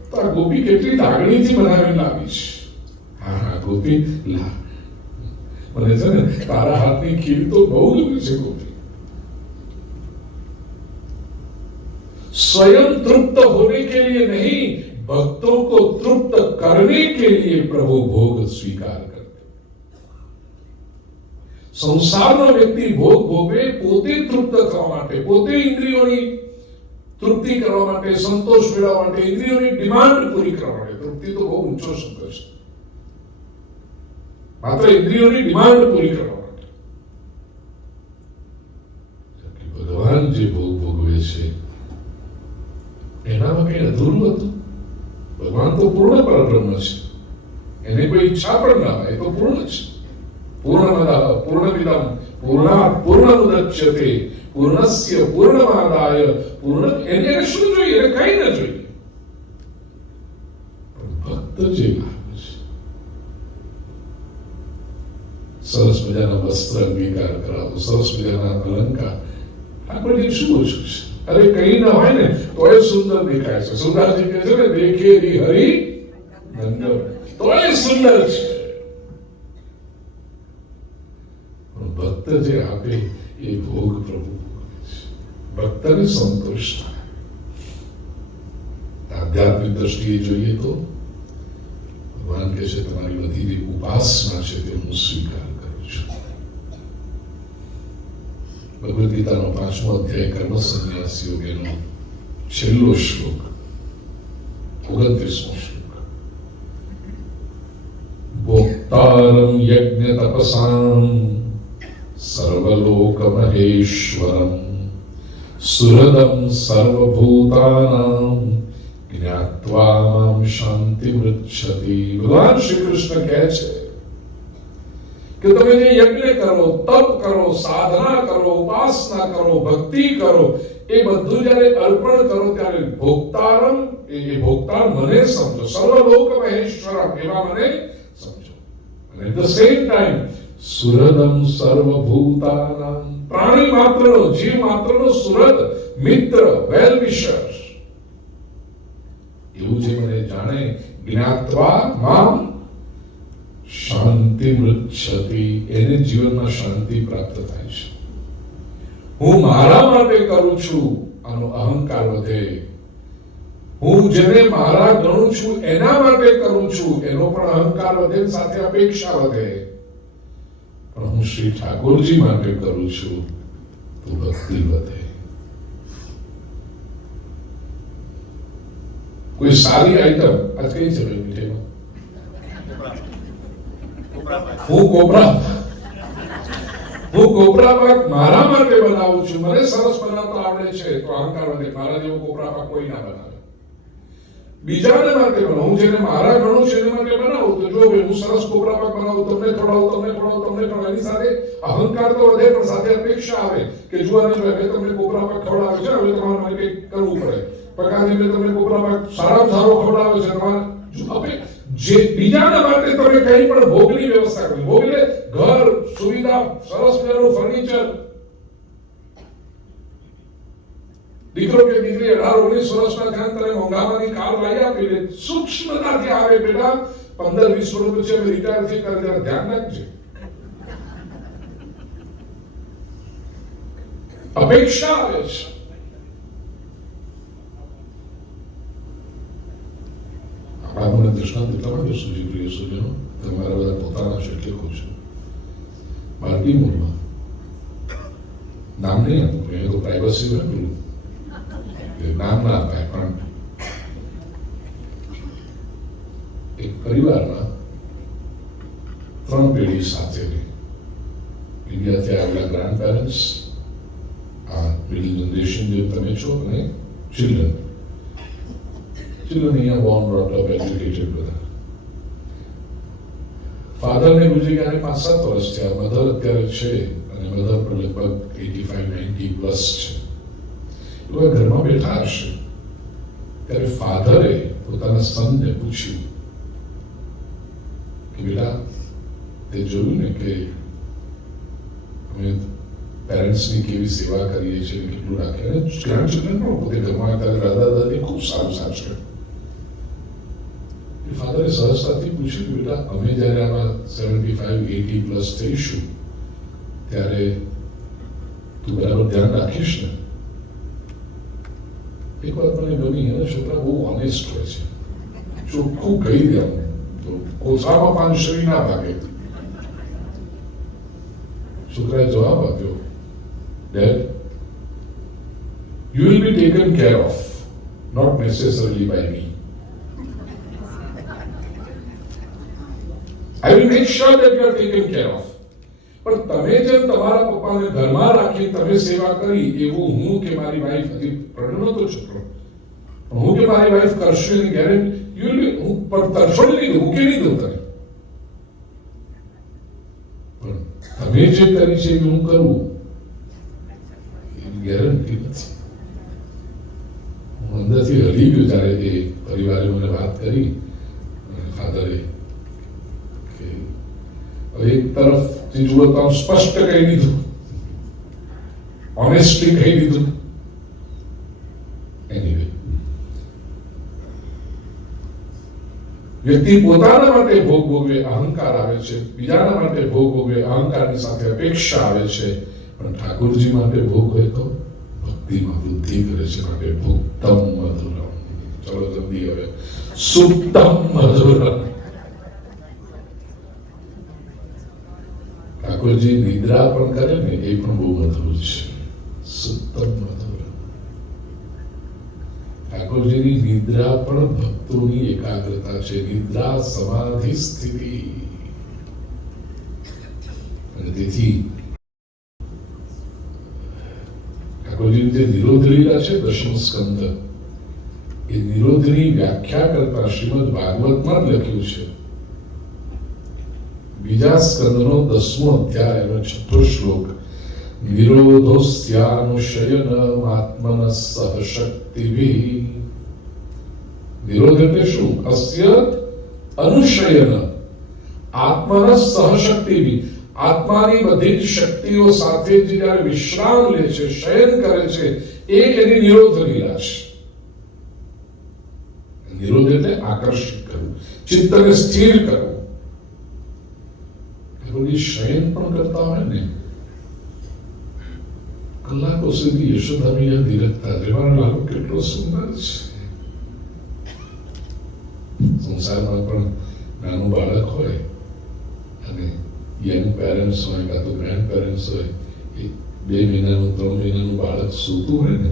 તો આ ગોપી કેટલી લાગણીથી બનાવી લાવી છે. હા હા ગોપી લા, મને છે ને તારા હાથની ખીર તો બહુ ગમી છે ગોપી. स्वयं तृप्त होने के लिए नहीं, भक्तों को तृप्त करने के लिए प्रभु भोग स्वीकार करते. संसारનો વ્યક્તિ ભોગ ભોગવે પોતે તૃપ્ત થવા માટે, પોતે ઇન્દ્રિયોની તૃપ્તિ કરવા માટે, સંતોષ મેળવવા માટે, ઇન્દ્રિયોની ડિમાન્ડ પૂરી કરવા માટે. તૃપ્તિ તો બહુ ઊંચો શબ્દ છે. માત્ર ઇન્દ્રિયોની ડિમાન્ડ પૂરી કરવા માટે. ભગવાન જે ભોગ ભોગવે છે એનામાં કઈ અધૂરું હતું? ભગવાન તો પૂર્ણ પરબ્રહ્મ છે, એને કોઈ ઈચ્છા પણ ના હોય, એ તો પૂર્ણ છે. પૂર્ણમિદં પૂર્ણાત પૂર્ણમુદચ્યતે પૂર્ણસ્ય પૂર્ણમાદાય પૂર્ણ. એને શું જોઈએ? એને કઈ ન જોઈએ. ભક્ત જે લાગે છે સરસ મજાના વસ્ત્ર અંગીકાર કરાવો, સરસ મજાના અલંકાર, આપણે શું ઓછું છે? અરે કઈ ના હોય ને તોય સુંદર દેખાય છે. સુંદરજી કહે છે ને દેખે હરી નંદન, તોય સુંદર છે. ભક્ત જે આપે એ ભોગ પ્રભુ ભક્તને સંતોષ થાય. આધ્યાત્મિક દ્રષ્ટિએ જોઈએ તો ભગવાન કહે છે તમારી બધી જે ઉપાસના છે તે હું સ્વીકાર કરું છું. ભગવદ ગીતાનો 5મો અધ્યાય કર્મ સંન્યાસ યોગનો છેલ્લો શ્લોક 29મો શ્લોક. ભોક્તારમ યજ્ઞ તપસામ સર્વલોક મહેશ્વરમ સુહૃદમ સર્વભૂતાનામ જ્ઞાત્વા મામ શાંતિમૃચ્છતિ. ભગવાન શ્રી કૃષ્ણ કહે છે કે તમે જે યજ્ઞ કરો, તપ કરો, સાધના કરો, ઉપાસના કરો, ભક્તિ કરો, એ બધું જ્યારે અર્પણ કરો ત્યારે ભોક્તારમ, એ ભોક્તા મને સમજો, સર્વલોક મહેશ્વરમ એવા મને સમજો. અને એટ ધ સેમ ટાઈમ સુહૃદમ સર્વભૂતાનામ, પ્રાણી માત્રનો, જીવ માત્રનો સુહૃદ, મિત્ર, વેલ વિશર એવું જે મને જાણે. જ્ઞાત્વા મામ શાંતિ મૃચ્છતિ, એને જીવનમાં શાંતિ પ્રાપ્ત થાય છે. હું મારા માટે કરું છું આનો અહંકાર વધે. હું જેને મારા ગણું છું એના માટે કરું છું એનો પણ અહંકાર વધે, સાથે અપેક્ષા વધે. પણ હું શ્રી ઠાકોરજી માટે કરું છું તો ભક્તિ વધે. કોઈ સારી આઈટમ આજ કઈ છે મીઠાઈમાં? હું કોપરા પાક મારા માટે બનાવું છું, મને સરસ બનાવતા આવડે છે તો અહંકાર વધે. મારા જેવો કોપરા પાક કોઈ ના બનાવે. બીજાને માટે બનાવું, હું જેને મારા ગણું છું એને માટે બનાવું તો જો ભાઈ હું સરસ કોપરા પાક બનાવું, તમને ખવડાવું, તમને ખવડાવું, તમને ખવડાવું, એની સાથે અહંકાર તો વધે પણ સાથે અપેક્ષા આવે કે જો આને મેં તમને કોપરા પાક ખવડાવે છે, હવે તમારે માટે કંઈક કરવું પડે. પ્રકાશજી મેં તમને કોપરા પાક સારા સારો ખવડાવે છે, તમારે જે બીજાના માટે તમે કંઈ પણ ભોગની વ્યવસ્થા કરી. ભોગ એટલે ઘર, સુવિધા, સરસ મજાનું ફર્નિચર. દીકરો કે દીકરી 18-19 વર્ષના ધ્યાન તને મોંઘામાંની કાર લાવી આપી દે, સૂક્ષ્મતાથી આવે બેટા 15-20 વર્ષ પછી અમે રિટાયર થઈ કરે ત્યારે ધ્યાન રાખજે. અપેક્ષા આવે છે. આપણે દૃષ્ટાંત એટલા માટે સુજી પ્રિય સૂચનો તમારા બધા પોતાના છે એટલે કહું છું. ભારતીય મૂળમાં નામ નહીં આપું, એ તો પ્રાઇવસી હોય પેલું, નામ ના અપાય. પણ એક પરિવારમાં 3 પેઢી સાથે રહી. ઇન્ડિયાથી આવેલા ગ્રાન્ડ પેરેન્ટ્સ, આ મિડલ જનરેશન જે તમે છો, અને ચિલ્ડ્રન અહીંયા બોર્ન બ્રોટ અપ એજ્યુકેટેડ બધા. ફાધરને ગુજરી ગયા 5-7 વર્ષ થયા. મધર અત્યારે છે, અને મધર પણ લગભગ 85-90 પ્લસ છે. એવા ઘરમાં બેઠા હશે ત્યારે ફાધરે પોતાના સનને પૂછ્યું કે બેટા, તે જોયું ને કે અમે પેરેન્ટ્સની કેવી સેવા કરીએ છીએ, કેટલું રાખે. અને ગ્રાન્ડ ચિલ્ડ્રન પણ પોતે ઘરમાં ત્યારે દાદા દાદી ખૂબ સારું સાચવે. ફાધરે સહજતાથી પૂછ્યું કે બેટા, અમે જ્યારે આમાં 75-80 પ્લસ થઈશું ત્યારે તું બરાબર ધ્યાન રાખીશ ને? એક વાત મને ગમી, એના છોકરા બહુ ઓનેસ્ટ હોય છે, ચોખ્ખું કહી દે. તો કોથળામાં પાંચશરી ના ભાગે. છોકરાએ જવાબ આપ્યો, dead, you will be taken care of, not necessarily by me. I will make sure that you are taken care of. પણ તમે જેમ તમારા પપ્પાને ઘરમાં રાખી તમે સેવા કરી, એવું હું કે મારી વાઈફ, હજી પ્રણવ તો છોકરો, હું કે મારી વાઈફ કરશે એની ગેરંટી યુ વિલ, હું પણ તરછોડ નહીં દઉં, મૂકી નહીં દઉં તને. પણ તમે જે કરી છે એ હું કરું એની ગેરંટી નથી. હું અંદરથી હલી ગયો જ્યારે એ પરિવારે મને વાત કરી. ફાધરે એક તરફથી જુઓ તો સ્પષ્ટ કહી દીધું, ઓનેસ્ટલી કહી દીધું. એનીવે, વ્યક્તિ પોતાના માટે ભોગ ભોગવે અહંકાર આવે છે, બીજાના માટે ભોગ ભોગવે અહંકારની સાથે અપેક્ષા આવે છે. પણ ઠાકોરજી માટે ભોગ હોય તો ભક્તિમાં વૃદ્ધિ કરે છે. માટે ભોક્તમ મધુરમ. ચલો જલ્દી હવે સુપ્તમ મધુરમ. ઠાકોરજી નિદ્રા પણ કરે ને, એ પણ બહુ મધુર છે. સુપ્તમ મધુર. ઠાકોરજીની નિદ્રા પણ ભક્તોની એકાગ્રતા છે. નિદ્રા સમાધિ સ્થિતિ. અને તેથી ઠાકોરજીની જે નિરોધ લીલા છે, 10મો સ્કંદ, એ નિરોધની વ્યાખ્યા કરતા શ્રીમદ ભાગવતમાં જ લખ્યું છે. બીજા સ્કંદનો 10મો અધ્યાય એનો 6થો શ્લોક, નિરોધોસ્યાનુશયન આત્મનઃ સહશક્તિભિઃ. નિરોધ એટલે શું? અસ્ય અનુશયન આત્મનઃ સહશક્તિભિઃ. આત્માની બધી જ શક્તિઓ સાથે જ્યારે વિશ્રામ લે છે, શયન કરે છે, એ એની નિરોધ લીલા છે. નિરોધ એટલે આકર્ષિત કરવું, ચિત્તને સ્થિર કરવું. શયન પણ કરતા હોય ને, કલાકો સુધી યશોદામિયા ધીરજતા રહેવાનો લાભ કેટલો સુંદર છે. સંસારમાં પણ નાનું બાળક હોય અને યંગ પેરેન્ટ્સ હોય, કાં તો ગ્રેન્ડ પેરેન્ટ્સ હોય, એ 2 મહિનાનું 3 મહિનાનું બાળક સૂતું હોય ને,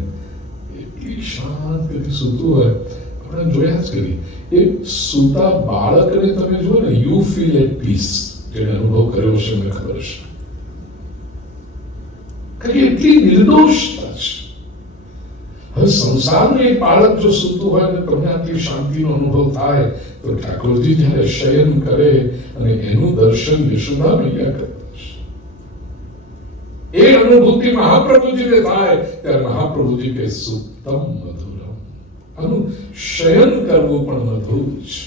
એટલી શાંતિથી સૂતું હોય. આપણે જોયા જ કરી, એ સૂતા બાળકને તમે જુઓ ને, યુ ફીલ એટ પીસ. જેને અનુભવ કર્યો છે મને ખબર છે કે એટલી નિર્દોષતા છે. હવે સંસારનું એક બાળક જો સૂતું હોય ને તમને આટલી શાંતિનો અનુભવ થાય, તો ઠાકોરજી જયારે શયન કરે અને એનું દર્શન યશોદા મૈયા કરતા છે, એ અનુભૂતિ મહાપ્રભુજીને થાય ત્યારે મહાપ્રભુજી કે સુપ્તમ મધુરમ. આનું શયન કરવું પણ મધુર છે.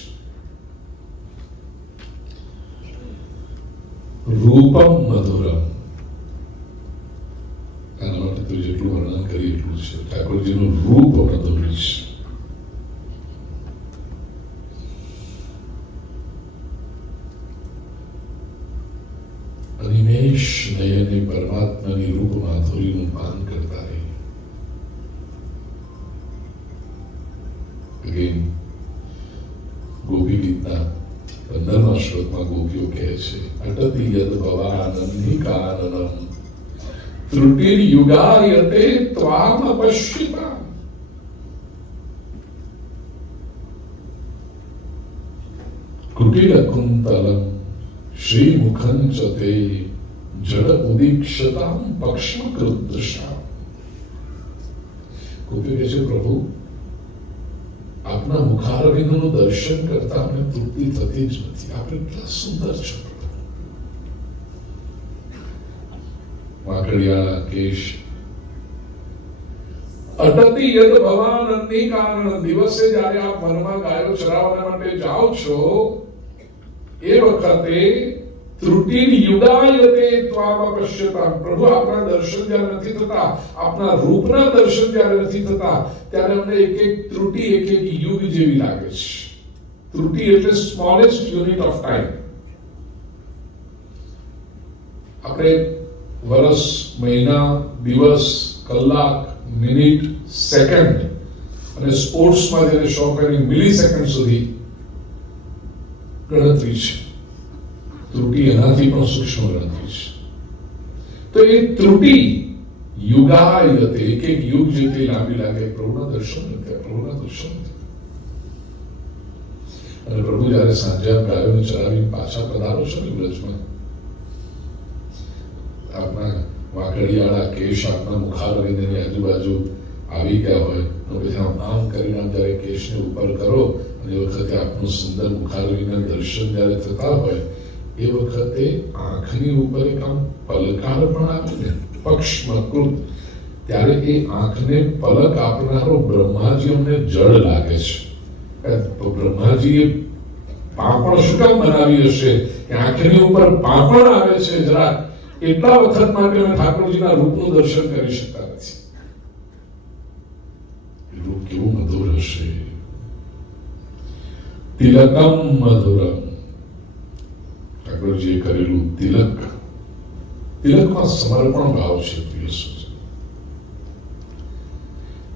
રૂપમ મધુરમ. આના માટે તો જેટલું વર્ણન કરીએ એટલું છે. ઠાકોરજીનું રૂપ મધુર છે. અનિમેષ નયને પરમાત્માની રૂપ માધુરીનું પાન કરતા રહે. અગેન ગોપી ગીતના 15મા શ્લોકમાં ગોપીઓ કહે છે, છે, અટતિ યદ ભવાનંદિકાનનમ ત્રુટિર્યુગાયતે ત્વામ પશ્યતા. કુટિલકુંતલમ શ્રીમુખં ચ તે જડ ઉદીક્ષતામ પક્ષ્મકૃદૃશામ. ગોપીઓ કહે છે, પ્રભુ આપના મુખારવિંદનું દર્શન કરતા અમને તૃપ્તિ થતી જ નથી. આપણે એટલા સુંદર છો. વાંકડિયા કેશ અટતિ યદ ભવાનંદિકાનન. દિવસે જ્યારે આપ વનમાં ગાયો ચરાવવા માટે જાઓ છો એ વખતે ત્રુટિર્યુગાયતે ત્વામ પશ્યતામ. પ્રભુ આપના દર્શન જ્યારે નથી થતા, આપના રૂપના દર્શન જ્યારે નથી થતા, ત્યારે અમને એક એક ત્રુટિ એક એક યુગ જેવી લાગે છે. ત્રુટિ એટલે સ્મોલેસ્ટ યુનિટ ઓફ ટાઈમ. આપણે વર્ષ, મહિના, દિવસ, કલાક, મિનિટ, સેકન્ડ અને સ્પોર્ટ્સમાં જેને શોખ હોય મિલી સેકન્ડ સુધી ગણતરી છે. ત્રુટિ એનાથી પણ સૂક્ષ્મ ગણતરી છે. તો એ ત્રુટિ યુગાયતે, એક એક યુગ જેટલી લાંબી લાગે. પ્રભુના દર્શન નથી, પ્રભુના દર્શન નથી. અને પ્રભુ જયારે સાંજે ગાયોને ચરાવી પાછા પધારો છો ને વ્રજમાં, આપના વાંકડિયાળા કેશ આપના મુખારવિંદની આજુબાજુ આવી ગયા હોય તો પછી આમ કરીને આમ જયારે કેશને ઉપર કરો અને એ વખતે આપનું સુંદર મુખારવિંદના દર્શન જયારે થતા હોય એ વખતે આંખની ઉપર એક આમ પલકાર પણ આવે ને, પક્ષ્મકૃત. ત્યારે એ આંખને પલક આપનારો બ્રહ્માજી અમને જળ લાગે છે. બ્રહ્માજીએ પાંપણ શું કામ બનાવી હશે કે આંખની ઉપર પાંપણ આવે છે જરાક, એટલા વખત માટે અમે ઠાકોરજીના રૂપનું દર્શન કરી શકતા નથી. રૂપ કેવું મધુર હશે. તિલકમ મધુરમ. ઠાકોરજીએ કરેલું તિલક, તિલકમાં સમર્પણ ભાવ છે. પ્રિય સજ્જન,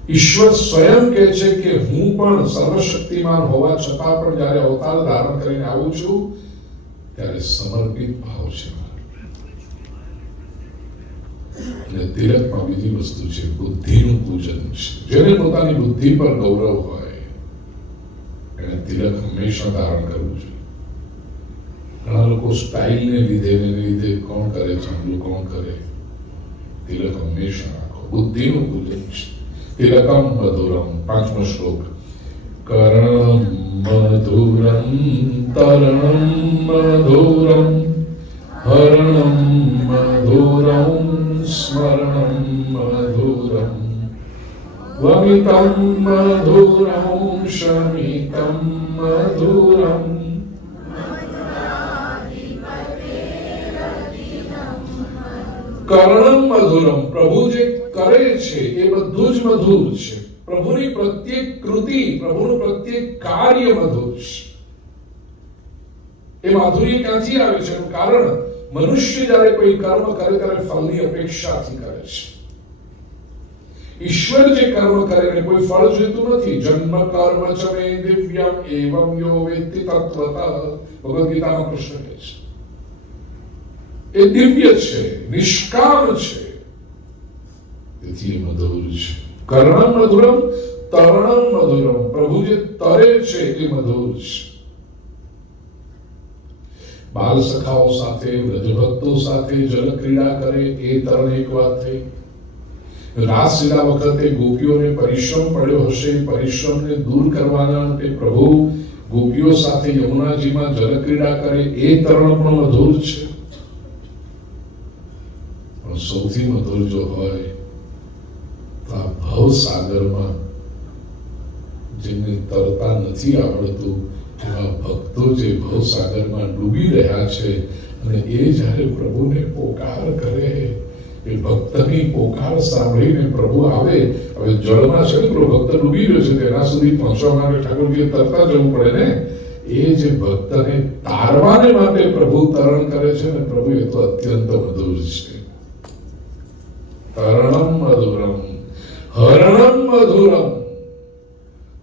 ઈશ્વર સ્વયં કહે છે કે હું પણ સર્વશક્તિમાન હોવા છતાં પણ જ્યારે અવતાર ધારણ કરીને આવું છું ત્યારે સમર્પિત ભાવ છે. અને તિલકમાં બીજી વસ્તુ છે, બુદ્ધિનું પૂજન છે. જેને પોતાની બુદ્ધિ પર ગૌરવ હોય એને તિલક હંમેશા ધારણ કરવું જોઈએ. ઘણા લોકો સ્ટાઇલને લીધે કોણ કરે છે, કોણ કરે, તિલક હંમેશા રાખો. બુદ્ધિનું પૂજન છે. તિલકમ મધુરમ. 5મો શ્લોક. કર્ણમ મધુરમ તરણમ મધુરમ હરણમ મધુરમ સ્મરણમ મધુરમ વમિતમ મધુરમ શમિતમ મધુરમ. કર્ણમ મધુરમ. પ્રભુ જે કરે છે એ બધું જ મધુર છે. પ્રભુની પ્રત્યેક કૃતિ, પ્રભુનું પ્રત્યેક કાર્ય મધુર છે. એ માધુર્ય ક્યાંથી આવે છે? કારણ મનુષ્ય જ્યારે કોઈ કર્મ કરે ત્યારે ફળની અપેક્ષાથી કરે છે. ઈશ્વર જે કર્મ કરે એને કોઈ ફળ જોઈતું નથી. જન્મ કર્મ ચ મે દિવ્યમ એવમ યો વેત્તિ તત્વતઃ. ભગવદ ગીતામાં કૃષ્ણ કહે છે એ દિવ્ય છે, નિષ્કામ છે, તેથી એ મધુર છે. કર્ણમ મધુરમ તરણમ મધુરમ. પ્રભુ જે તરે છે એ મધુર છે. બાલ સખાઓ સાથે, વ્રજભક્તો સાથે જલ ક્રીડા કરે એ તરણ એક વાત થઈ. રાસલીલા વખતે ગોપીઓને પરિશ્રમ પડ્યો હશે, પરિશ્રમને દૂર કરવાના માટે પ્રભુ ગોપીઓ સાથે યમુનાજીમાં જલ ક્રીડા કરે એ તરણ પણ મધુર છે. પણ સૌથી મધુર જો હોય તો આ ભવસાગરમાં જેમને તરતા નથી આવડતું એવા ભક્તો જે ભવસાગરમાં ડૂબી રહ્યા છે અને એ જ્યારે પ્રભુને પોકાર કરે, એ ભક્તની પોકાર સાંભળીને પ્રભુ આવે. હવે જળમાં છે ને પેલો ભક્ત ડૂબી રહ્યો છે તેના સુધી પહોંચવા માટે ઠાકોરજીએ તરતા જવું પડે ને. એ જે ભક્તને તારવાને માટે પ્રભુ તરણ કરે છે ને, પ્રભુ એ તો અત્યંત મધુર છે. તરણમ મધુરમ હરણમ મધુરમ.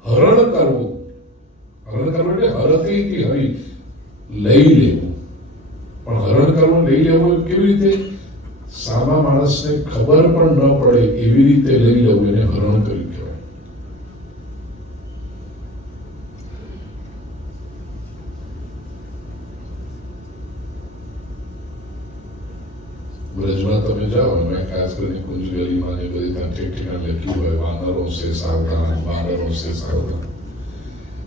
હરણ કરવું, હરણ કરવું એટલે હરતીથી હરી લઈ લેવું. પણ ન પડે એવી રીતે લઈ લેવું એને હરણ કર્યું કહેવાય. બ્રજમાં તમે જાઓ, મેં ખાસ કરીને કુંજ ગલીમાં જે બધી ત્યાં ઠેકઠેકાણ લખ્યું હોય વાનરો સે સાવધાન, વાનરો સે સાવધાન,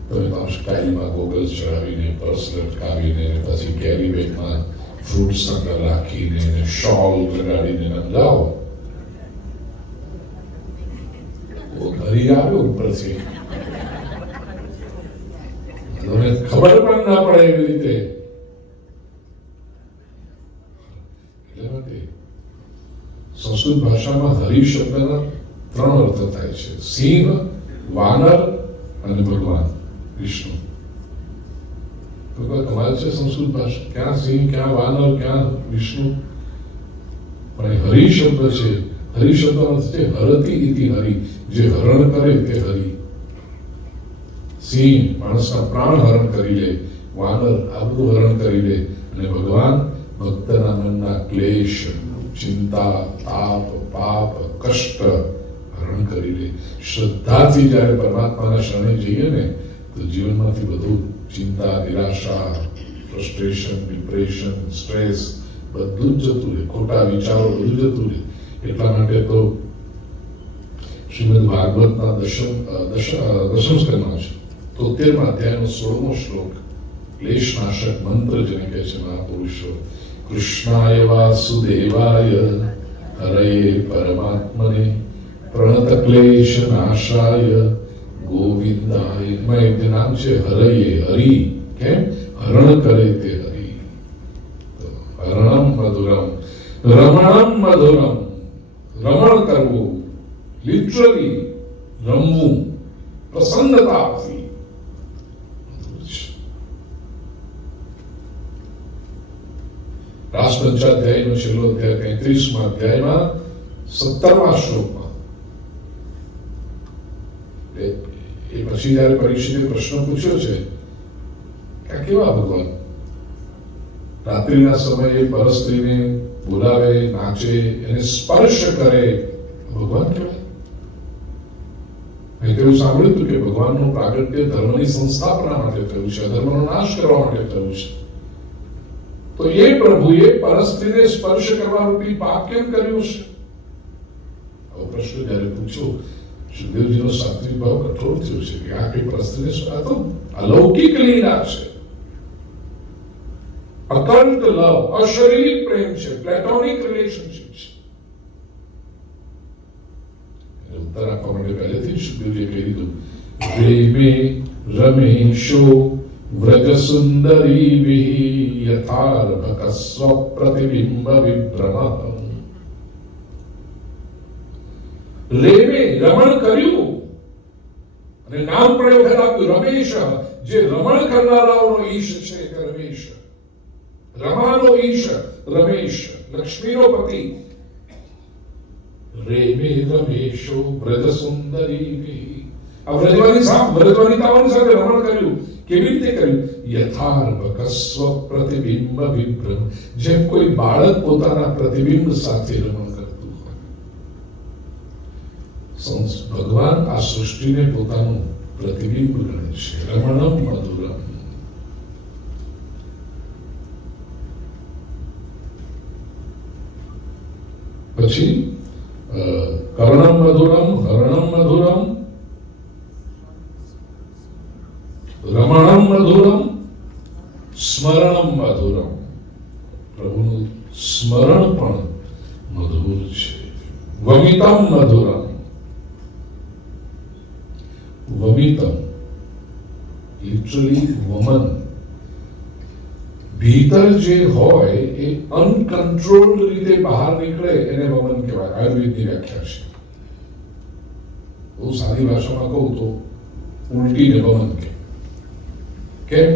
તમે તો સ્ટાઇલમાં ગોગલ્સ ચડાવીને, પર્સ લટકાવીને, પછી કેરી બેગમાં ફ્રૂટ્સ અંદર રાખીને, શોલ લગાડીને જાઓ, ઘરી આવ્યો ઉપરથી તમને ખબર પણ ના પડે એવી રીતે. એટલે માટે સંસ્કૃત ભાષામાં હરિ શબ્દના 3 અર્થ થાય છે: સિંહ, વાનર અને ભગવાન વિષ્ણુ. તો કમાલ છે સંસ્કૃત ભાષા, ક્યાં સિંહ, ક્યાં વાનર, ક્યાં વિષ્ણુ. પણ હરિ શબ્દ છે, હરિ શબ્દ અર્થ છે હરતી ઇતિ હરિ, જે હરણ કરે તે હરિ. સિંહ માણસના પ્રાણ હરણ કરી લે, વાનર આ બધું હરણ કરી લે, અને ભગવાન ભક્તના મનના ક્લેશ, ચિંતા, તાપ, પાપ, કષ્ટ હરણ કરી લે. શ્રદ્ધાથી જ્યારે પરમાત્માના શરણે જઈએ ને તો જીવનમાંથી બધું ચિંતા, નિરાશા, ફ્રસ્ટ્રેશન, ડિપ્રેશન, સ્ટ્રેસ બધું જ જતું રહે, ખોટા વિચારો બધું જતું રહે. એટલા માટે તો શ્રીમદ ભાગવતના દશમ સ્કંદમાં છે 73મા અધ્યાયનો 16મો શ્લોક, ક્લેશનાશક મંત્ર જેને કહે છે મહાપુરુષો: કૃષ્ણાય વાસુદેવાય હરયે પરમાત્મને પ્રણત ક્લેશ નાશાય ગોવિંદાય. એમાં એક નામ છે હરયે, હરિ. કેમ? હરણ કરે તે હરિ. હરણમ મધુરમ, રમણમ મધુરમ. રમણ કરવું, લિટરલી રમવું, પ્રસન્નતાથી. રાસપંચાધ્યાયનો છેલ્લો અધ્યાય 33મા અધ્યાયમાં 17મા શ્લોકમાં એ પછી જયારે પરીક્ષિતે પ્રશ્ન પૂછ્યો છે કે કેવા ભગવાન રાત્રિના સમયે પરસ્ત્રીને બોલાવે, નાચે, એને સ્પર્શ કરે, ભગવાન કહેવાય? મેં તેવું સાંભળ્યું હતું કે ભગવાનનું પ્રાગટ્ય ધર્મની સંસ્થાપના માટે થયું છે, અધર્મનો નાશ કરવા માટે થયું છે. તો એ પ્રભુએ પરસ્ત્રીને સ્પર્શ કરવા રૂપી પાપ કેમ કર્યું છે? આવો પ્રશ્ન જયારે પૂછ્યો, સુખદેવજીનો સાત્વિક ભાવ કઠોર થયો છે કે આ કઈ પરસ્ત્રીને આ તો અલૌકિક લીલા છે, અકલ્ટ લવ, અશરીરી પ્રેમ છે, પ્લેટોનિક રિલેશનશિપ છે. ઉત્તર આપવા માટે પહેલેથી સુખદેવજીએ કહી દીધું: પ્રેમે રમેશો વ્રજ સુંદરી યથાર્ભક સ્વપ્રતિબિંબ વિભ્રમ. રેમે રમણ કર્યું અને નામ પણ એવું આપ્યું રમેશ, જે રમણ કરનારાઓનો ઈશ છે તે રમેશ. રમાનો ઈશ રમેશ, લક્ષ્મીનો પતિ. રેમે રમેશો વ્રજ સુંદરી. આ વ્રજવનિતાઓની સાથે રમણ કર્યું. કેવી રીતે કર્યું? યથાર્ભક સ્વ પ્રતિબિંબ વિભ્રમ. જેમ કોઈ બાળક પોતાના પ્રતિબિંબ સાથે રમણ કરતું હોય. ભગવાન આ સૃષ્ટિને પોતાનું પ્રતિબિંબ ગણે છે. રમણમ મધુરમ. પછી કર્ણમ મધુરમ, હરણમ મધુરમ, રમણમ મધુરમ, સ્મરણમ મધુરમ. પ્રભુનું સ્મરણ પણ મધુર છે. વમિતમ મધુરમ. વમિતમ લિટરલી વમન. ભીતર જે હોય એ અનકન્ટ્રોલ્ડ રીતે બહાર નીકળે એને વમન કહેવાય. આયુર્વેદની વ્યાખ્યા છે. બહુ સાદી ભાષામાં કહું તો ઉલટીને વમન કે. કેમ?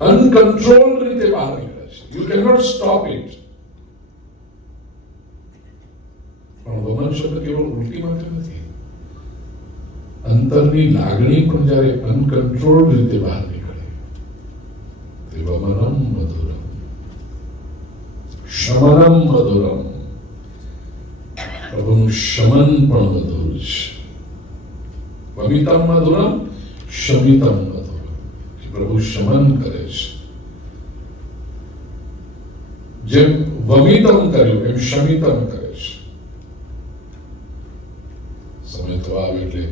અનકન્ટ્રોલ્ડ રીતે બહાર નીકળે છે. You can not stop it. પણ વમન શબ્દ કેવળ ઉલટી માટે નથી. અંતરની લાગણી પણ જ્યારે અનકન્ટ્રોલ્ડ રીતે બહાર નીકળે તે વમનમ મધુરમ. શમનમ મધુરમ. પ્રભુનું શમન પણ મધુર છે. વમિતમ મધુરમ શમિતમ મધુરમ. પ્રભુ શમન કરે છે. જેમ વમિતમ કર્યું એમ શમિતમ કરે છે. સમય તો આવે એટલે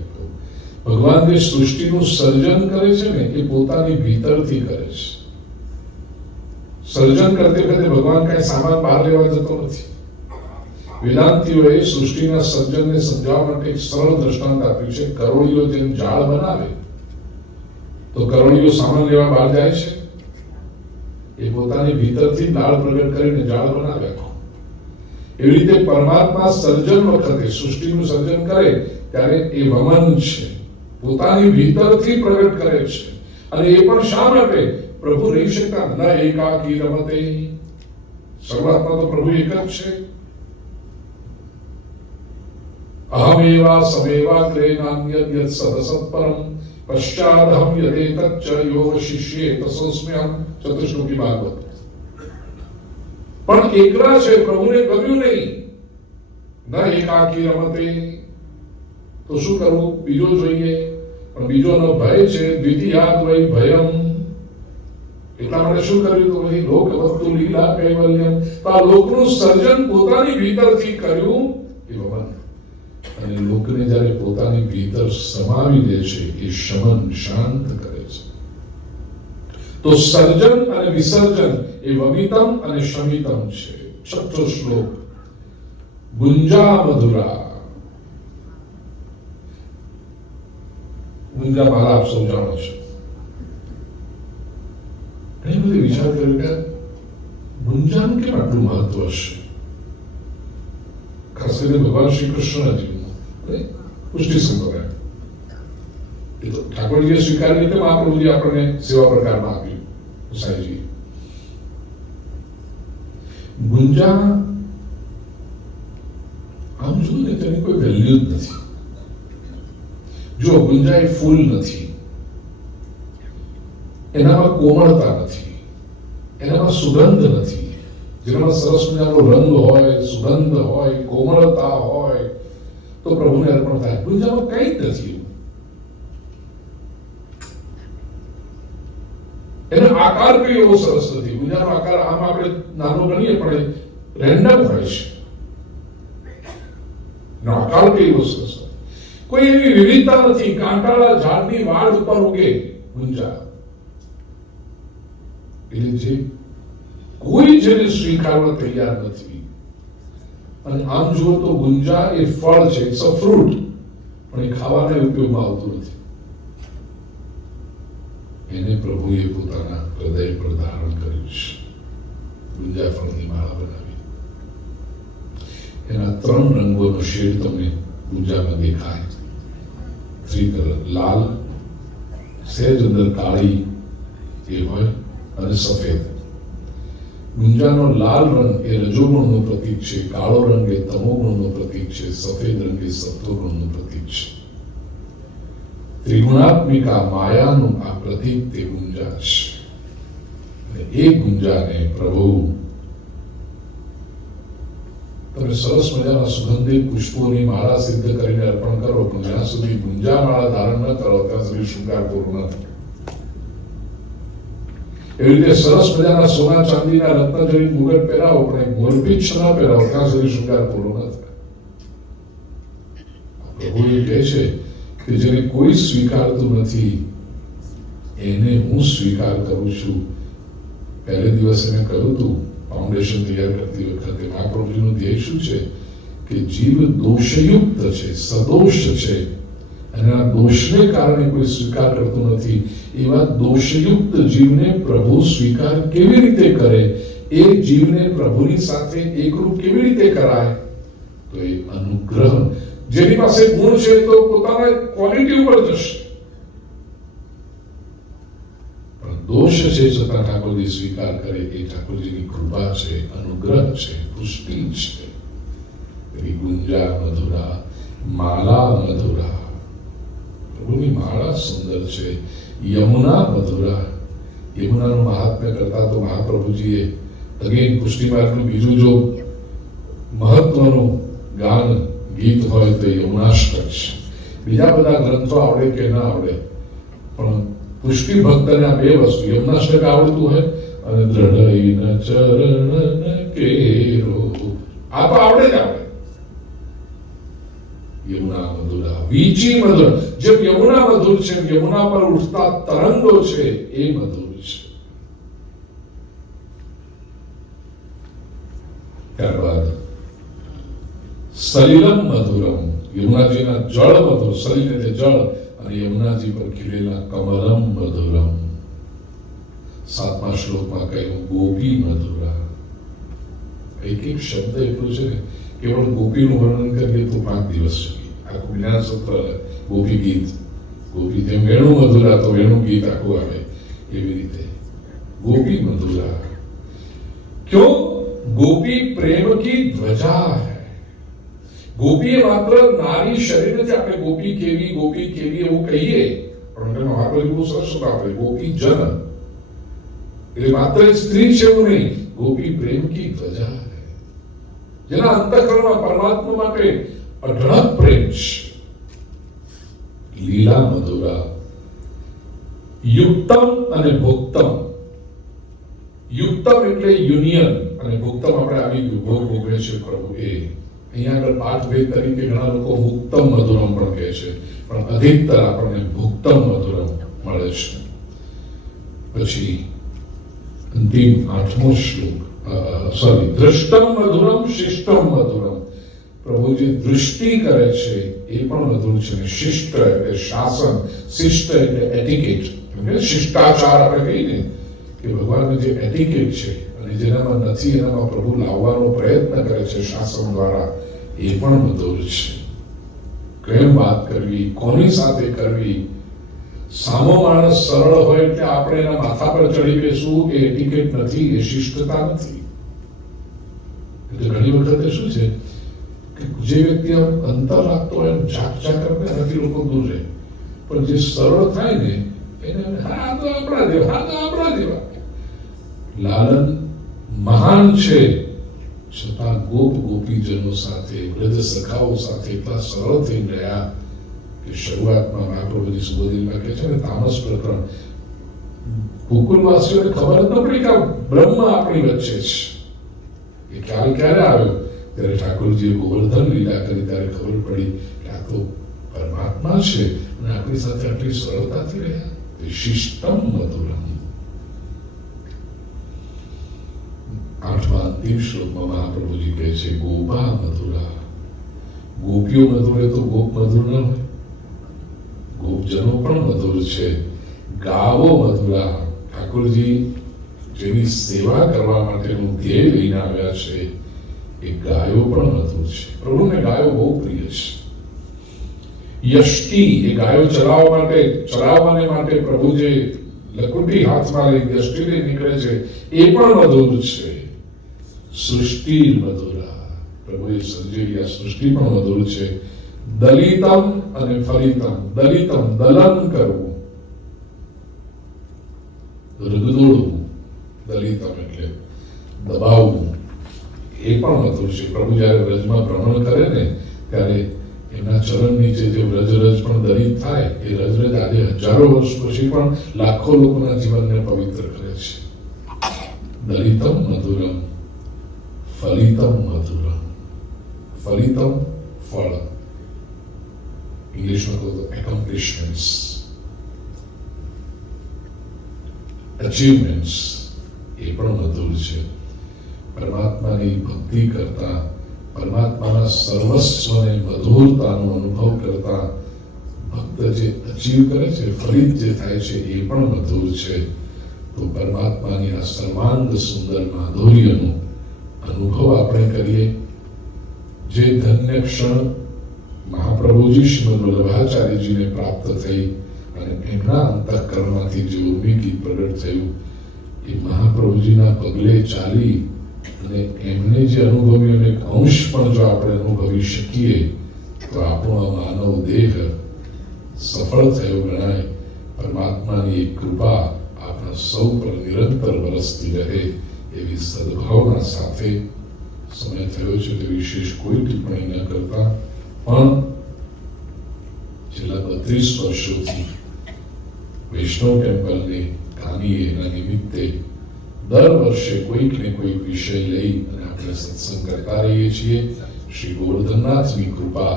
ભગવાન જે સૃષ્ટિનું સર્જન કરે છે ને એ પોતાની ભીતરથી કરે છે. સર્જન કરતી વખતે ભગવાન કઈ સામાન બહાર લેવા જતો નથી. વેદાંતિઓએ સૃષ્ટિના સર્જનને સમજાવવા માટે એક સરળ દ્રષ્ટાંત આપ્યું છે. કરોળીઓ જેમ જાળ બનાવે તો કરોળીઓ સામાન લેવા બહાર જાય છે? એ પોતાની ભીતરથી દાળ પ્રગટ કરીને જાળ બનાવે. એવી રીતે પરમાત્મા સર્જન વખતે સૃષ્ટિનું સર્જન કરે ત્યારે એ વમન છે, પોતાની ભીતરથી પ્રગટ કરે છે. અને એ પણ શા માટે? પ્રભુ રહી શકતા ન એકાકી રમતે. શરૂઆતમાં તો પ્રભુ એક જ છે. અહમેવા સમેવાગ્રે નાન્યદ યત્ સદસત્પરમ પશ્ચાદહમ યદેતચ્ચ યો શિષ્યે તસોસ્મ્યહમ. ચતુશ્લોકી ભાગવત. પણ એકલા છે, પ્રભુને ગમ્યું નહીં. ન એકાકી રમતે. તો શું કરવું? બીજો જોઈએ. પણ બીજોનો ભય છે. દ્વિતીયાદ વૈ ભયમ. એટલા માટે શું કર્યું? તો અહીં લોકવત્તુ લીલા કૈવલ્યમ. તો આ લોકનું સર્જન પોતાની ભીતરથી કર્યું એ ભગવાન. અને લોકને જ્યારે પોતાની ભીતર સમાવી દે છે એ શમન, શાંત કરે છે. તો સર્જન અને વિસર્જન એ વમિતમ અને શમિતમ છે. છઠ્ઠો શ્લોક. ગુંજા મધુરા. ગુંજા મારા આપ સૌ જાણો છો. ઘણી બધી વિચાર કર્યો કે ગુંજાનું કેમ આટલું મહત્વ હશે? ખાસ કરીને ભગવાન શ્રી કૃષ્ણજી પુષ્ટિ સંપ્રદાય. એ તો ઠાકોરજીએ સ્વીકારી રીતે મહાપ્રભુજી આપણને સેવા પ્રકારમાં આપ્યું. સાંઈજી ગુંજા આમ જોયું ને તેની કોઈ વેલ્યુ જ નથી. જો ગુંજા એ ફૂલ નથી, એનામાં કોમળતા નથી, એનામાં સુગંધ નથી. જેનામાં સરસ મજાનો રંગ હોય, સુગંધ હોય, કોમળતા હોય તો પ્રભુને અર્પણ થાય. ગુંજામાં કંઈ જ નથી. એનો આકાર કઈ એવો સરસ નથી. ગુંજાનો આકાર આમ આપણે નાનો ગણીએ પણ રેન્ડમ હોય છે. એનો આકાર કઈ એવો સરસ નથી. કોઈ એવી વિવિધતા નથી. કાંટાળા ઝાડની વાડ ઉપર ઉગે ગુંજા. એટલે જે કોઈ જેને સ્વીકારવા તૈયાર નથી. અને આમ જુઓ તો ગુંજા એ ફળ છે, ઇટ્સ અ ફ્રૂટ, પણ એ ખાવાને ઉપયોગમાં આવતું નથી. એને પ્રભુએ પોતાના હૃદય પર ધારણ કર્યું છે. ગુંજા ફળની માળા બનાવી. એના 3 રંગોનો શેડ તમને ગુંજામાં દેખાય. 3 કલર. લાલ, સહેજ અંદર કાળી એ હોય, અને સફેદ. ગુંજાનો લાલ રંગ એ રજોગુણનું પ્રતીક છે, કાળો રંગ એ તમોગુણનું પ્રતીક છે, સફેદ રંગ એ સત્વગુણનું પ્રતીક છે. ત્રિગુણાત્મિકા માયાનું આ પ્રતીક તે ગુંજા છે. અને એ ગુંજાને પ્રભુ તમે સરસ મજાના સુગંધિત પુષ્પોની માળા સિદ્ધ કરીને અર્પણ કરો, પણ જ્યાં સુધી ગુંજા માળા ધારણ ન કરો ત્યાં સુધી શૃંગાર પૂરું નથી. એવી રીતે સરસ મજાના સોના ચાંદીના રત્નજડિત મુગટ પહેરાવો, પણ એક મોરપીંછ ન પહેરાવો ત્યાં સુધી શૃંગાર પૂરો ન થાય. પ્રભુ એ કહે છે કે જેને કોઈ સ્વીકારતું નથી એને હું સ્વીકાર કરું છું. પહેલે દિવસે મેં કહ્યું હતું, ફાઉન્ડેશન તૈયાર કરતી વખતે મહાપ્રભુજીનું ધ્યેય શું છે? કે જીવ દોષયુક્ત છે, સદોષ છે, અને આ દોષને કારણે કોઈ સ્વીકાર કરતું નથી. એવા દોષયુક્ત જીવને પ્રભુ સ્વીકાર કેવી રીતે કરે? એ જીવને પ્રભુની સાથે એકરૂપ કેવી રીતે કરાય? તો એ અનુગ્રહ. જેની પાસે ગુણ છે તો પોતાના ક્વોલિટી ઉપર જશે, પણ દોષ છે છતાં ઠાકોરજી સ્વીકાર કરે. એ ઠાકોરજીની કૃપા છે, અનુગ્રહ છે, પુષ્ટિ છે. એવી ગુંજા મધુરા, માલા મધુરા. પ્રભુની માળા સુંદર છે. યમુના મધુરા. યમુનાનું મહાત્મ્ય કરતા તો મહાપ્રભુજીએ અગેન પુષ્ટિ માર્ગનું બીજું જો મહત્વનું ગાન ગીત હોય તો યમુનાષ્ટક છે. બીજા બધા ગ્રંથો આવડે કે ના આવડે, પણ પુષ્ટિ ભક્તને આ બે વસ્તુ, યમુનાષ્ટક આવડતું હોય અને દ્રઢઈના ચરણ કેરો, આ તો આવડે જ આવડે. યમુના મધુરા વીચી મધુર, જેમ યમુના મધુર છે, યમુના પર ઉઠતા તરંગો છે એ મધુર છે. ત્યારબાદ સલિલમ મધુરમ, યમુનાજીના જળ મધુર, સલિલ એટલે જળ, અને યમુનાજી પર ખીલેલા કમલમ મધુરમ. 7મા શ્લોકમાં કહ્યું ગોપી મધુરા. એક એક શબ્દ એટલું છે ને, કેવળ ગોપીનું વર્ણન કરીએ તો 5 દિવસ સુધી આખું જ્ઞાન સૂત્ર. ગોપી ગીત, ગોપી જેમ વેણુ મધુરા તો વેણુ ગીત આખું આવે, એવી રીતે ગોપી મધુરા. ક્यों? ગોપી પ્રેમ કી ધ્વજા હૈ. ગોપી એ માત્ર નારી શરીર નથી. આપણે ગોપી કેવી એવું કહીએ, પણ એમાં વાપરેલું બહુ સરસ વાપરે, ગોપી જન એટલે માત્ર સ્ત્રી છે એવું નહીં. ગોપી પ્રેમ કી ધ્વજા હૈ, જેના અંતઃકરણમાં પરમાત્મા માટે અઢળક પ્રેમ છે. લીલા મધુરા. યુક્તમ અને ભુક્તમ. યુક્તમ એટલે યુનિયન, અને ભુક્તમ આપણે આવી ભોગ ભોગવે છે પ્રભુ એ. અહીંયા આગળ પાઠ ભેદ તરીકે ઘણા લોકો મુક્તમ મધુરમ પણ કહે છે, પણ અધિકતર આપણને ભુક્તમ મધુરમ મળે છે. પછી અંતિમ 8મો શ્લોક, દ્રષ્ટમ મધુરમ શિષ્ટમ મધુરમ. પ્રભુ જે દૃષ્ટિ કરે છે એ પણ મધુર છે. શિષ્ટ એટલે શાસન, શિષ્ટ એટલે એટિકેટ, શિષ્ટાચાર આપણે કહીએ કે ભગવાનનું જે એટિકેટ છે અને જેનામાં નથી એનામાં પ્રભુ લાવવાનો પ્રયત્ન કરે છે શાસન દ્વારા, એ પણ મધુર છે. કેમ વાત કરવી, કોની સાથે કરવી. સામો માણસ સરળ હોય એટલે આપણે એના માથા પર ચડી બેસવું એ એટિકેટ નથી, એ શિષ્ટતા નથી. એટલે ઘણી વખતે શું છે કે જે વ્યક્તિ આમ અંતર રાખતો હોય, ચાક કરતા એનાથી લોકો દૂર રહે, પણ જે સરળ થાય ને એને હા તો આપણા જેવા. લાલન મહાન છે, છતાં ગોપીજનો સાથે, વૃદ્ધ સખાઓ સાથે એટલા સરળ થઈ રહ્યા કે શરૂઆતમાં મહાપ્રભુજી સુબોધીમાં કહે છે ને, તામસ પ્રકરણ, ગોકુલવાસીઓને ખબર જ ન પડી કે બ્રહ્મ આપણી વચ્ચે છે. એ ખ્યાલ ક્યારે આવ્યો? ત્યારે ઠાકોરજીએ ગોવર્ધન લીલા કરી ત્યારે ખબર પડી કે આ તો પરમાત્મા છે અને આપણી સાથે આટલી સરળતાથી રહ્યા. શિષ્ટમ મધુરમ. 8મા અંતિમ શ્લોકમાં મહાપ્રભુજી કહે છે ગોપા મધુરા. ગોપીઓ મધુર તો ગોપ મધુર ન હોય, ગોપજનો પણ મધુર છે. ગાવો મધુરા. ઠાકોરજી જેની સેવા કરવા માટેનું ધ્યેય લઈને આવ્યા છે એ ગાયો પણ મધુર છે. પ્રભુને ગાયો બહુ પ્રિય છે. યષ્ટિ એ ગાયો ચરાવવાને માટે પ્રભુ જે લકુટી હાથમાં લઈ યષ્ટિ લઈ નીકળે છે એ પણ મધુર છે. સૃષ્ટિ મધુરા. પ્રભુએ સર્જેલી આ સૃષ્ટિ પણ મધુર છે. દલિતમ અને ફલિતમ. દલિતમ દલન કરવું, રગદોડવું. દલિતમ એટલે દબાવવું, એ પણ મધુર છે. પ્રભુ જયારે વ્રજમાં ભ્રમણ કરે ને ત્યારે એમના ચરણ નીચે જે વ્રજ પણ દલિત થાય, એ રજ આજે હજારો વર્ષ પછી પણ લાખો લોકોના જીવનને પવિત્ર કરે છે. દલિતમ મધુરમ, ફલિતમ મધુરમ. ફલિતમ ફળ, ઇંગ્લિશમાં કહો તો એકોમ્પ્લિશમેન્ટ્સ, અચીવમેન્ટ્સ, એ પણ મધુર છે. પરમાત્માની ભક્તિ કરતા, પરમાત્માના સર્વસ્વને મધુરતાનો અનુભવ કરતા ભક્ત જે અચીવ કરે છે, ફલિત જે થાય છે, એ પણ મધુર છે. તો પરમાત્માની આ સર્વાંગ સુંદર માધુર્યનો અનુભવ આપણે કરીએ. જે ધન્ય ક્ષણ મહાપ્રભુજી શ્રીમદ વલ્લભાચાર્યજીને પ્રાપ્ત થઈ અને એમના અંતઃકરણમાંથી જે ઉર્મી ગીત પ્રગટ થયું, એ મહાપ્રભુજીના પગલે ચાલી અને એમને જે અનુભવ્યું એક અંશ પણ જો આપણે અનુભવી શકીએ તો આપણો આ માનવ દેહ સફળ થયો ગણાય. પરમાત્માની એક કૃપા આપણા સૌ પર નિરંતર વરસતી રહે એવી સદભાવના સાથે સમય થયો છે તે વિશેષ કોઈ ટિપ્પણી ન કરતા પણ છેલ્લા 32 વર્ષોથી વૈષ્ણવ ટેમ્પલની કાનીએ એના નિમિત્તે દર વર્ષે કોઈક ને કોઈક વિષય લઈ અને આપણે સત્સંગ કરતા રહીએ છીએ. શ્રી ગોવર્ધનનાથની કૃપા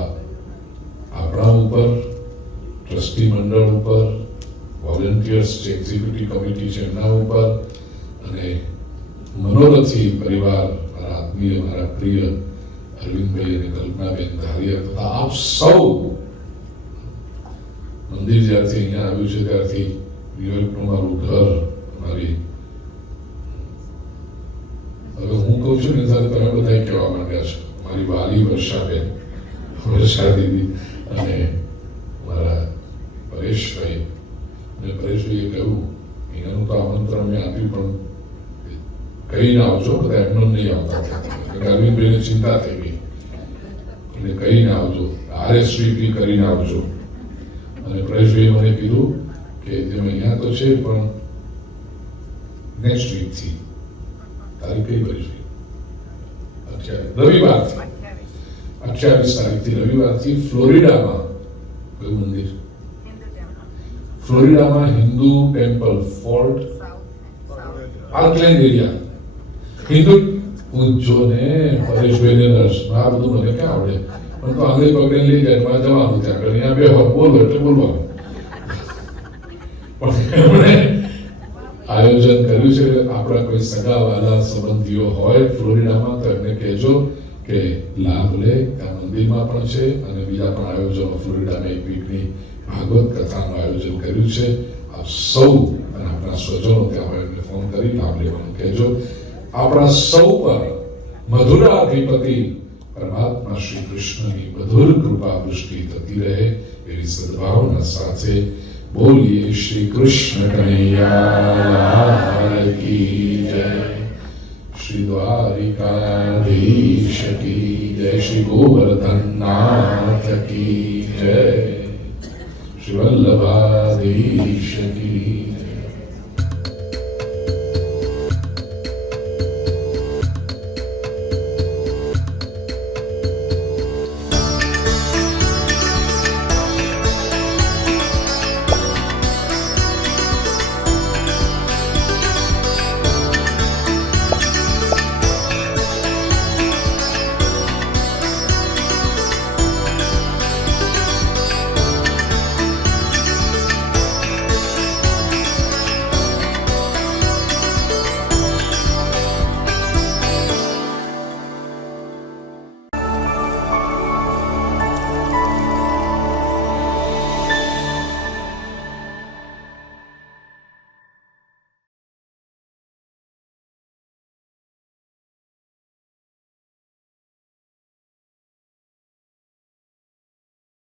આપણા ઉપર, ટ્રસ્ટી મંડળ ઉપર, વોલેન્ટિયર્સ જે એક્ઝિક્યુટિવ કમિટી છે એમના ઉપર, અને મનોરથી પરિવાર, મારા આત્મીય, મારા પ્રિય અરવિંદભાઈ અને કલ્પનાબેન ધારિયા તથા આપ સૌ. મંદિર જ્યારથી અહીંયા આવ્યું છે ત્યારથી ન્યુયોર્કનું મારું ઘર, મારી, હવે હું કહું છું ને ત્યારે તમે બધા કહેવા માંડ્યા છો, મારી વાલી વર્ષાબેન, વર્ષા દીદી અને મારા પરેશભાઈ. અને પરેશભાઈએ કહ્યું અહીંયાનું તો આમંત્રણ મેં આપ્યું પણ કહીને આવજો, બધા એમનો નહીં આવતા. અરવિંદભાઈને ચિંતા થઈ ગઈ એટલે કહીને આવજો, RSVP કરીને આવજો. અને પરેશભાઈએ મને કીધું કે તેમ અહીંયા તો છે પણ નેક્સ્ટ વીકથી, તારીખ કઈ પરેશભાઈ? રવિવારથી, 28 તારીખથી રવિવારથી ફ્લોરિડામાં, કયું મંદિર? ફ્લોરિડામાં Hindu temple, fort Parkland area, Hindu પૂછજો ને પરેશભાઈને નર્સ, આ બધું મને ક્યાં આવડે, પણ તો આંગળી પકડીને લઈ જાય, મારે જવાનું ત્યાં આગળ, અહીંયા બે બોલો એટલે બોલવાનું. પણ એમણે આયોજન કર્યું છે, આપણા કોઈ સગાવાલા સંબંધીઓ હોય ફ્લોરિડામાં તો એમને કહેજો કે લાભ લે. ત્યાં મંદિરમાં પણ છે અને બીજા પણ આયોજનો, ફ્લોરિડામાં એક વીકની ભાગવત કથાનું આયોજન કર્યું છે. આપ સૌ અને આપણા સ્વજનો ત્યાં હોય એમને ફોન કરી લાભ લેવાનું કહેજો. આપણા સૌ પર મધુરાધિપતિ પરમાત્મા શ્રી કૃષ્ણની મધુર કૃપા વૃષ્ટિ થતી રહે એવી સદભાવના સાથે બોલીએ શ્રી કૃષ્ણ કનૈયા કી જય, શ્રી દ્વારિકાધીશ કી જય, શ્રી ગોવર્ધનનાથ કી જય, શ્રી વલ્લભાધીશ કી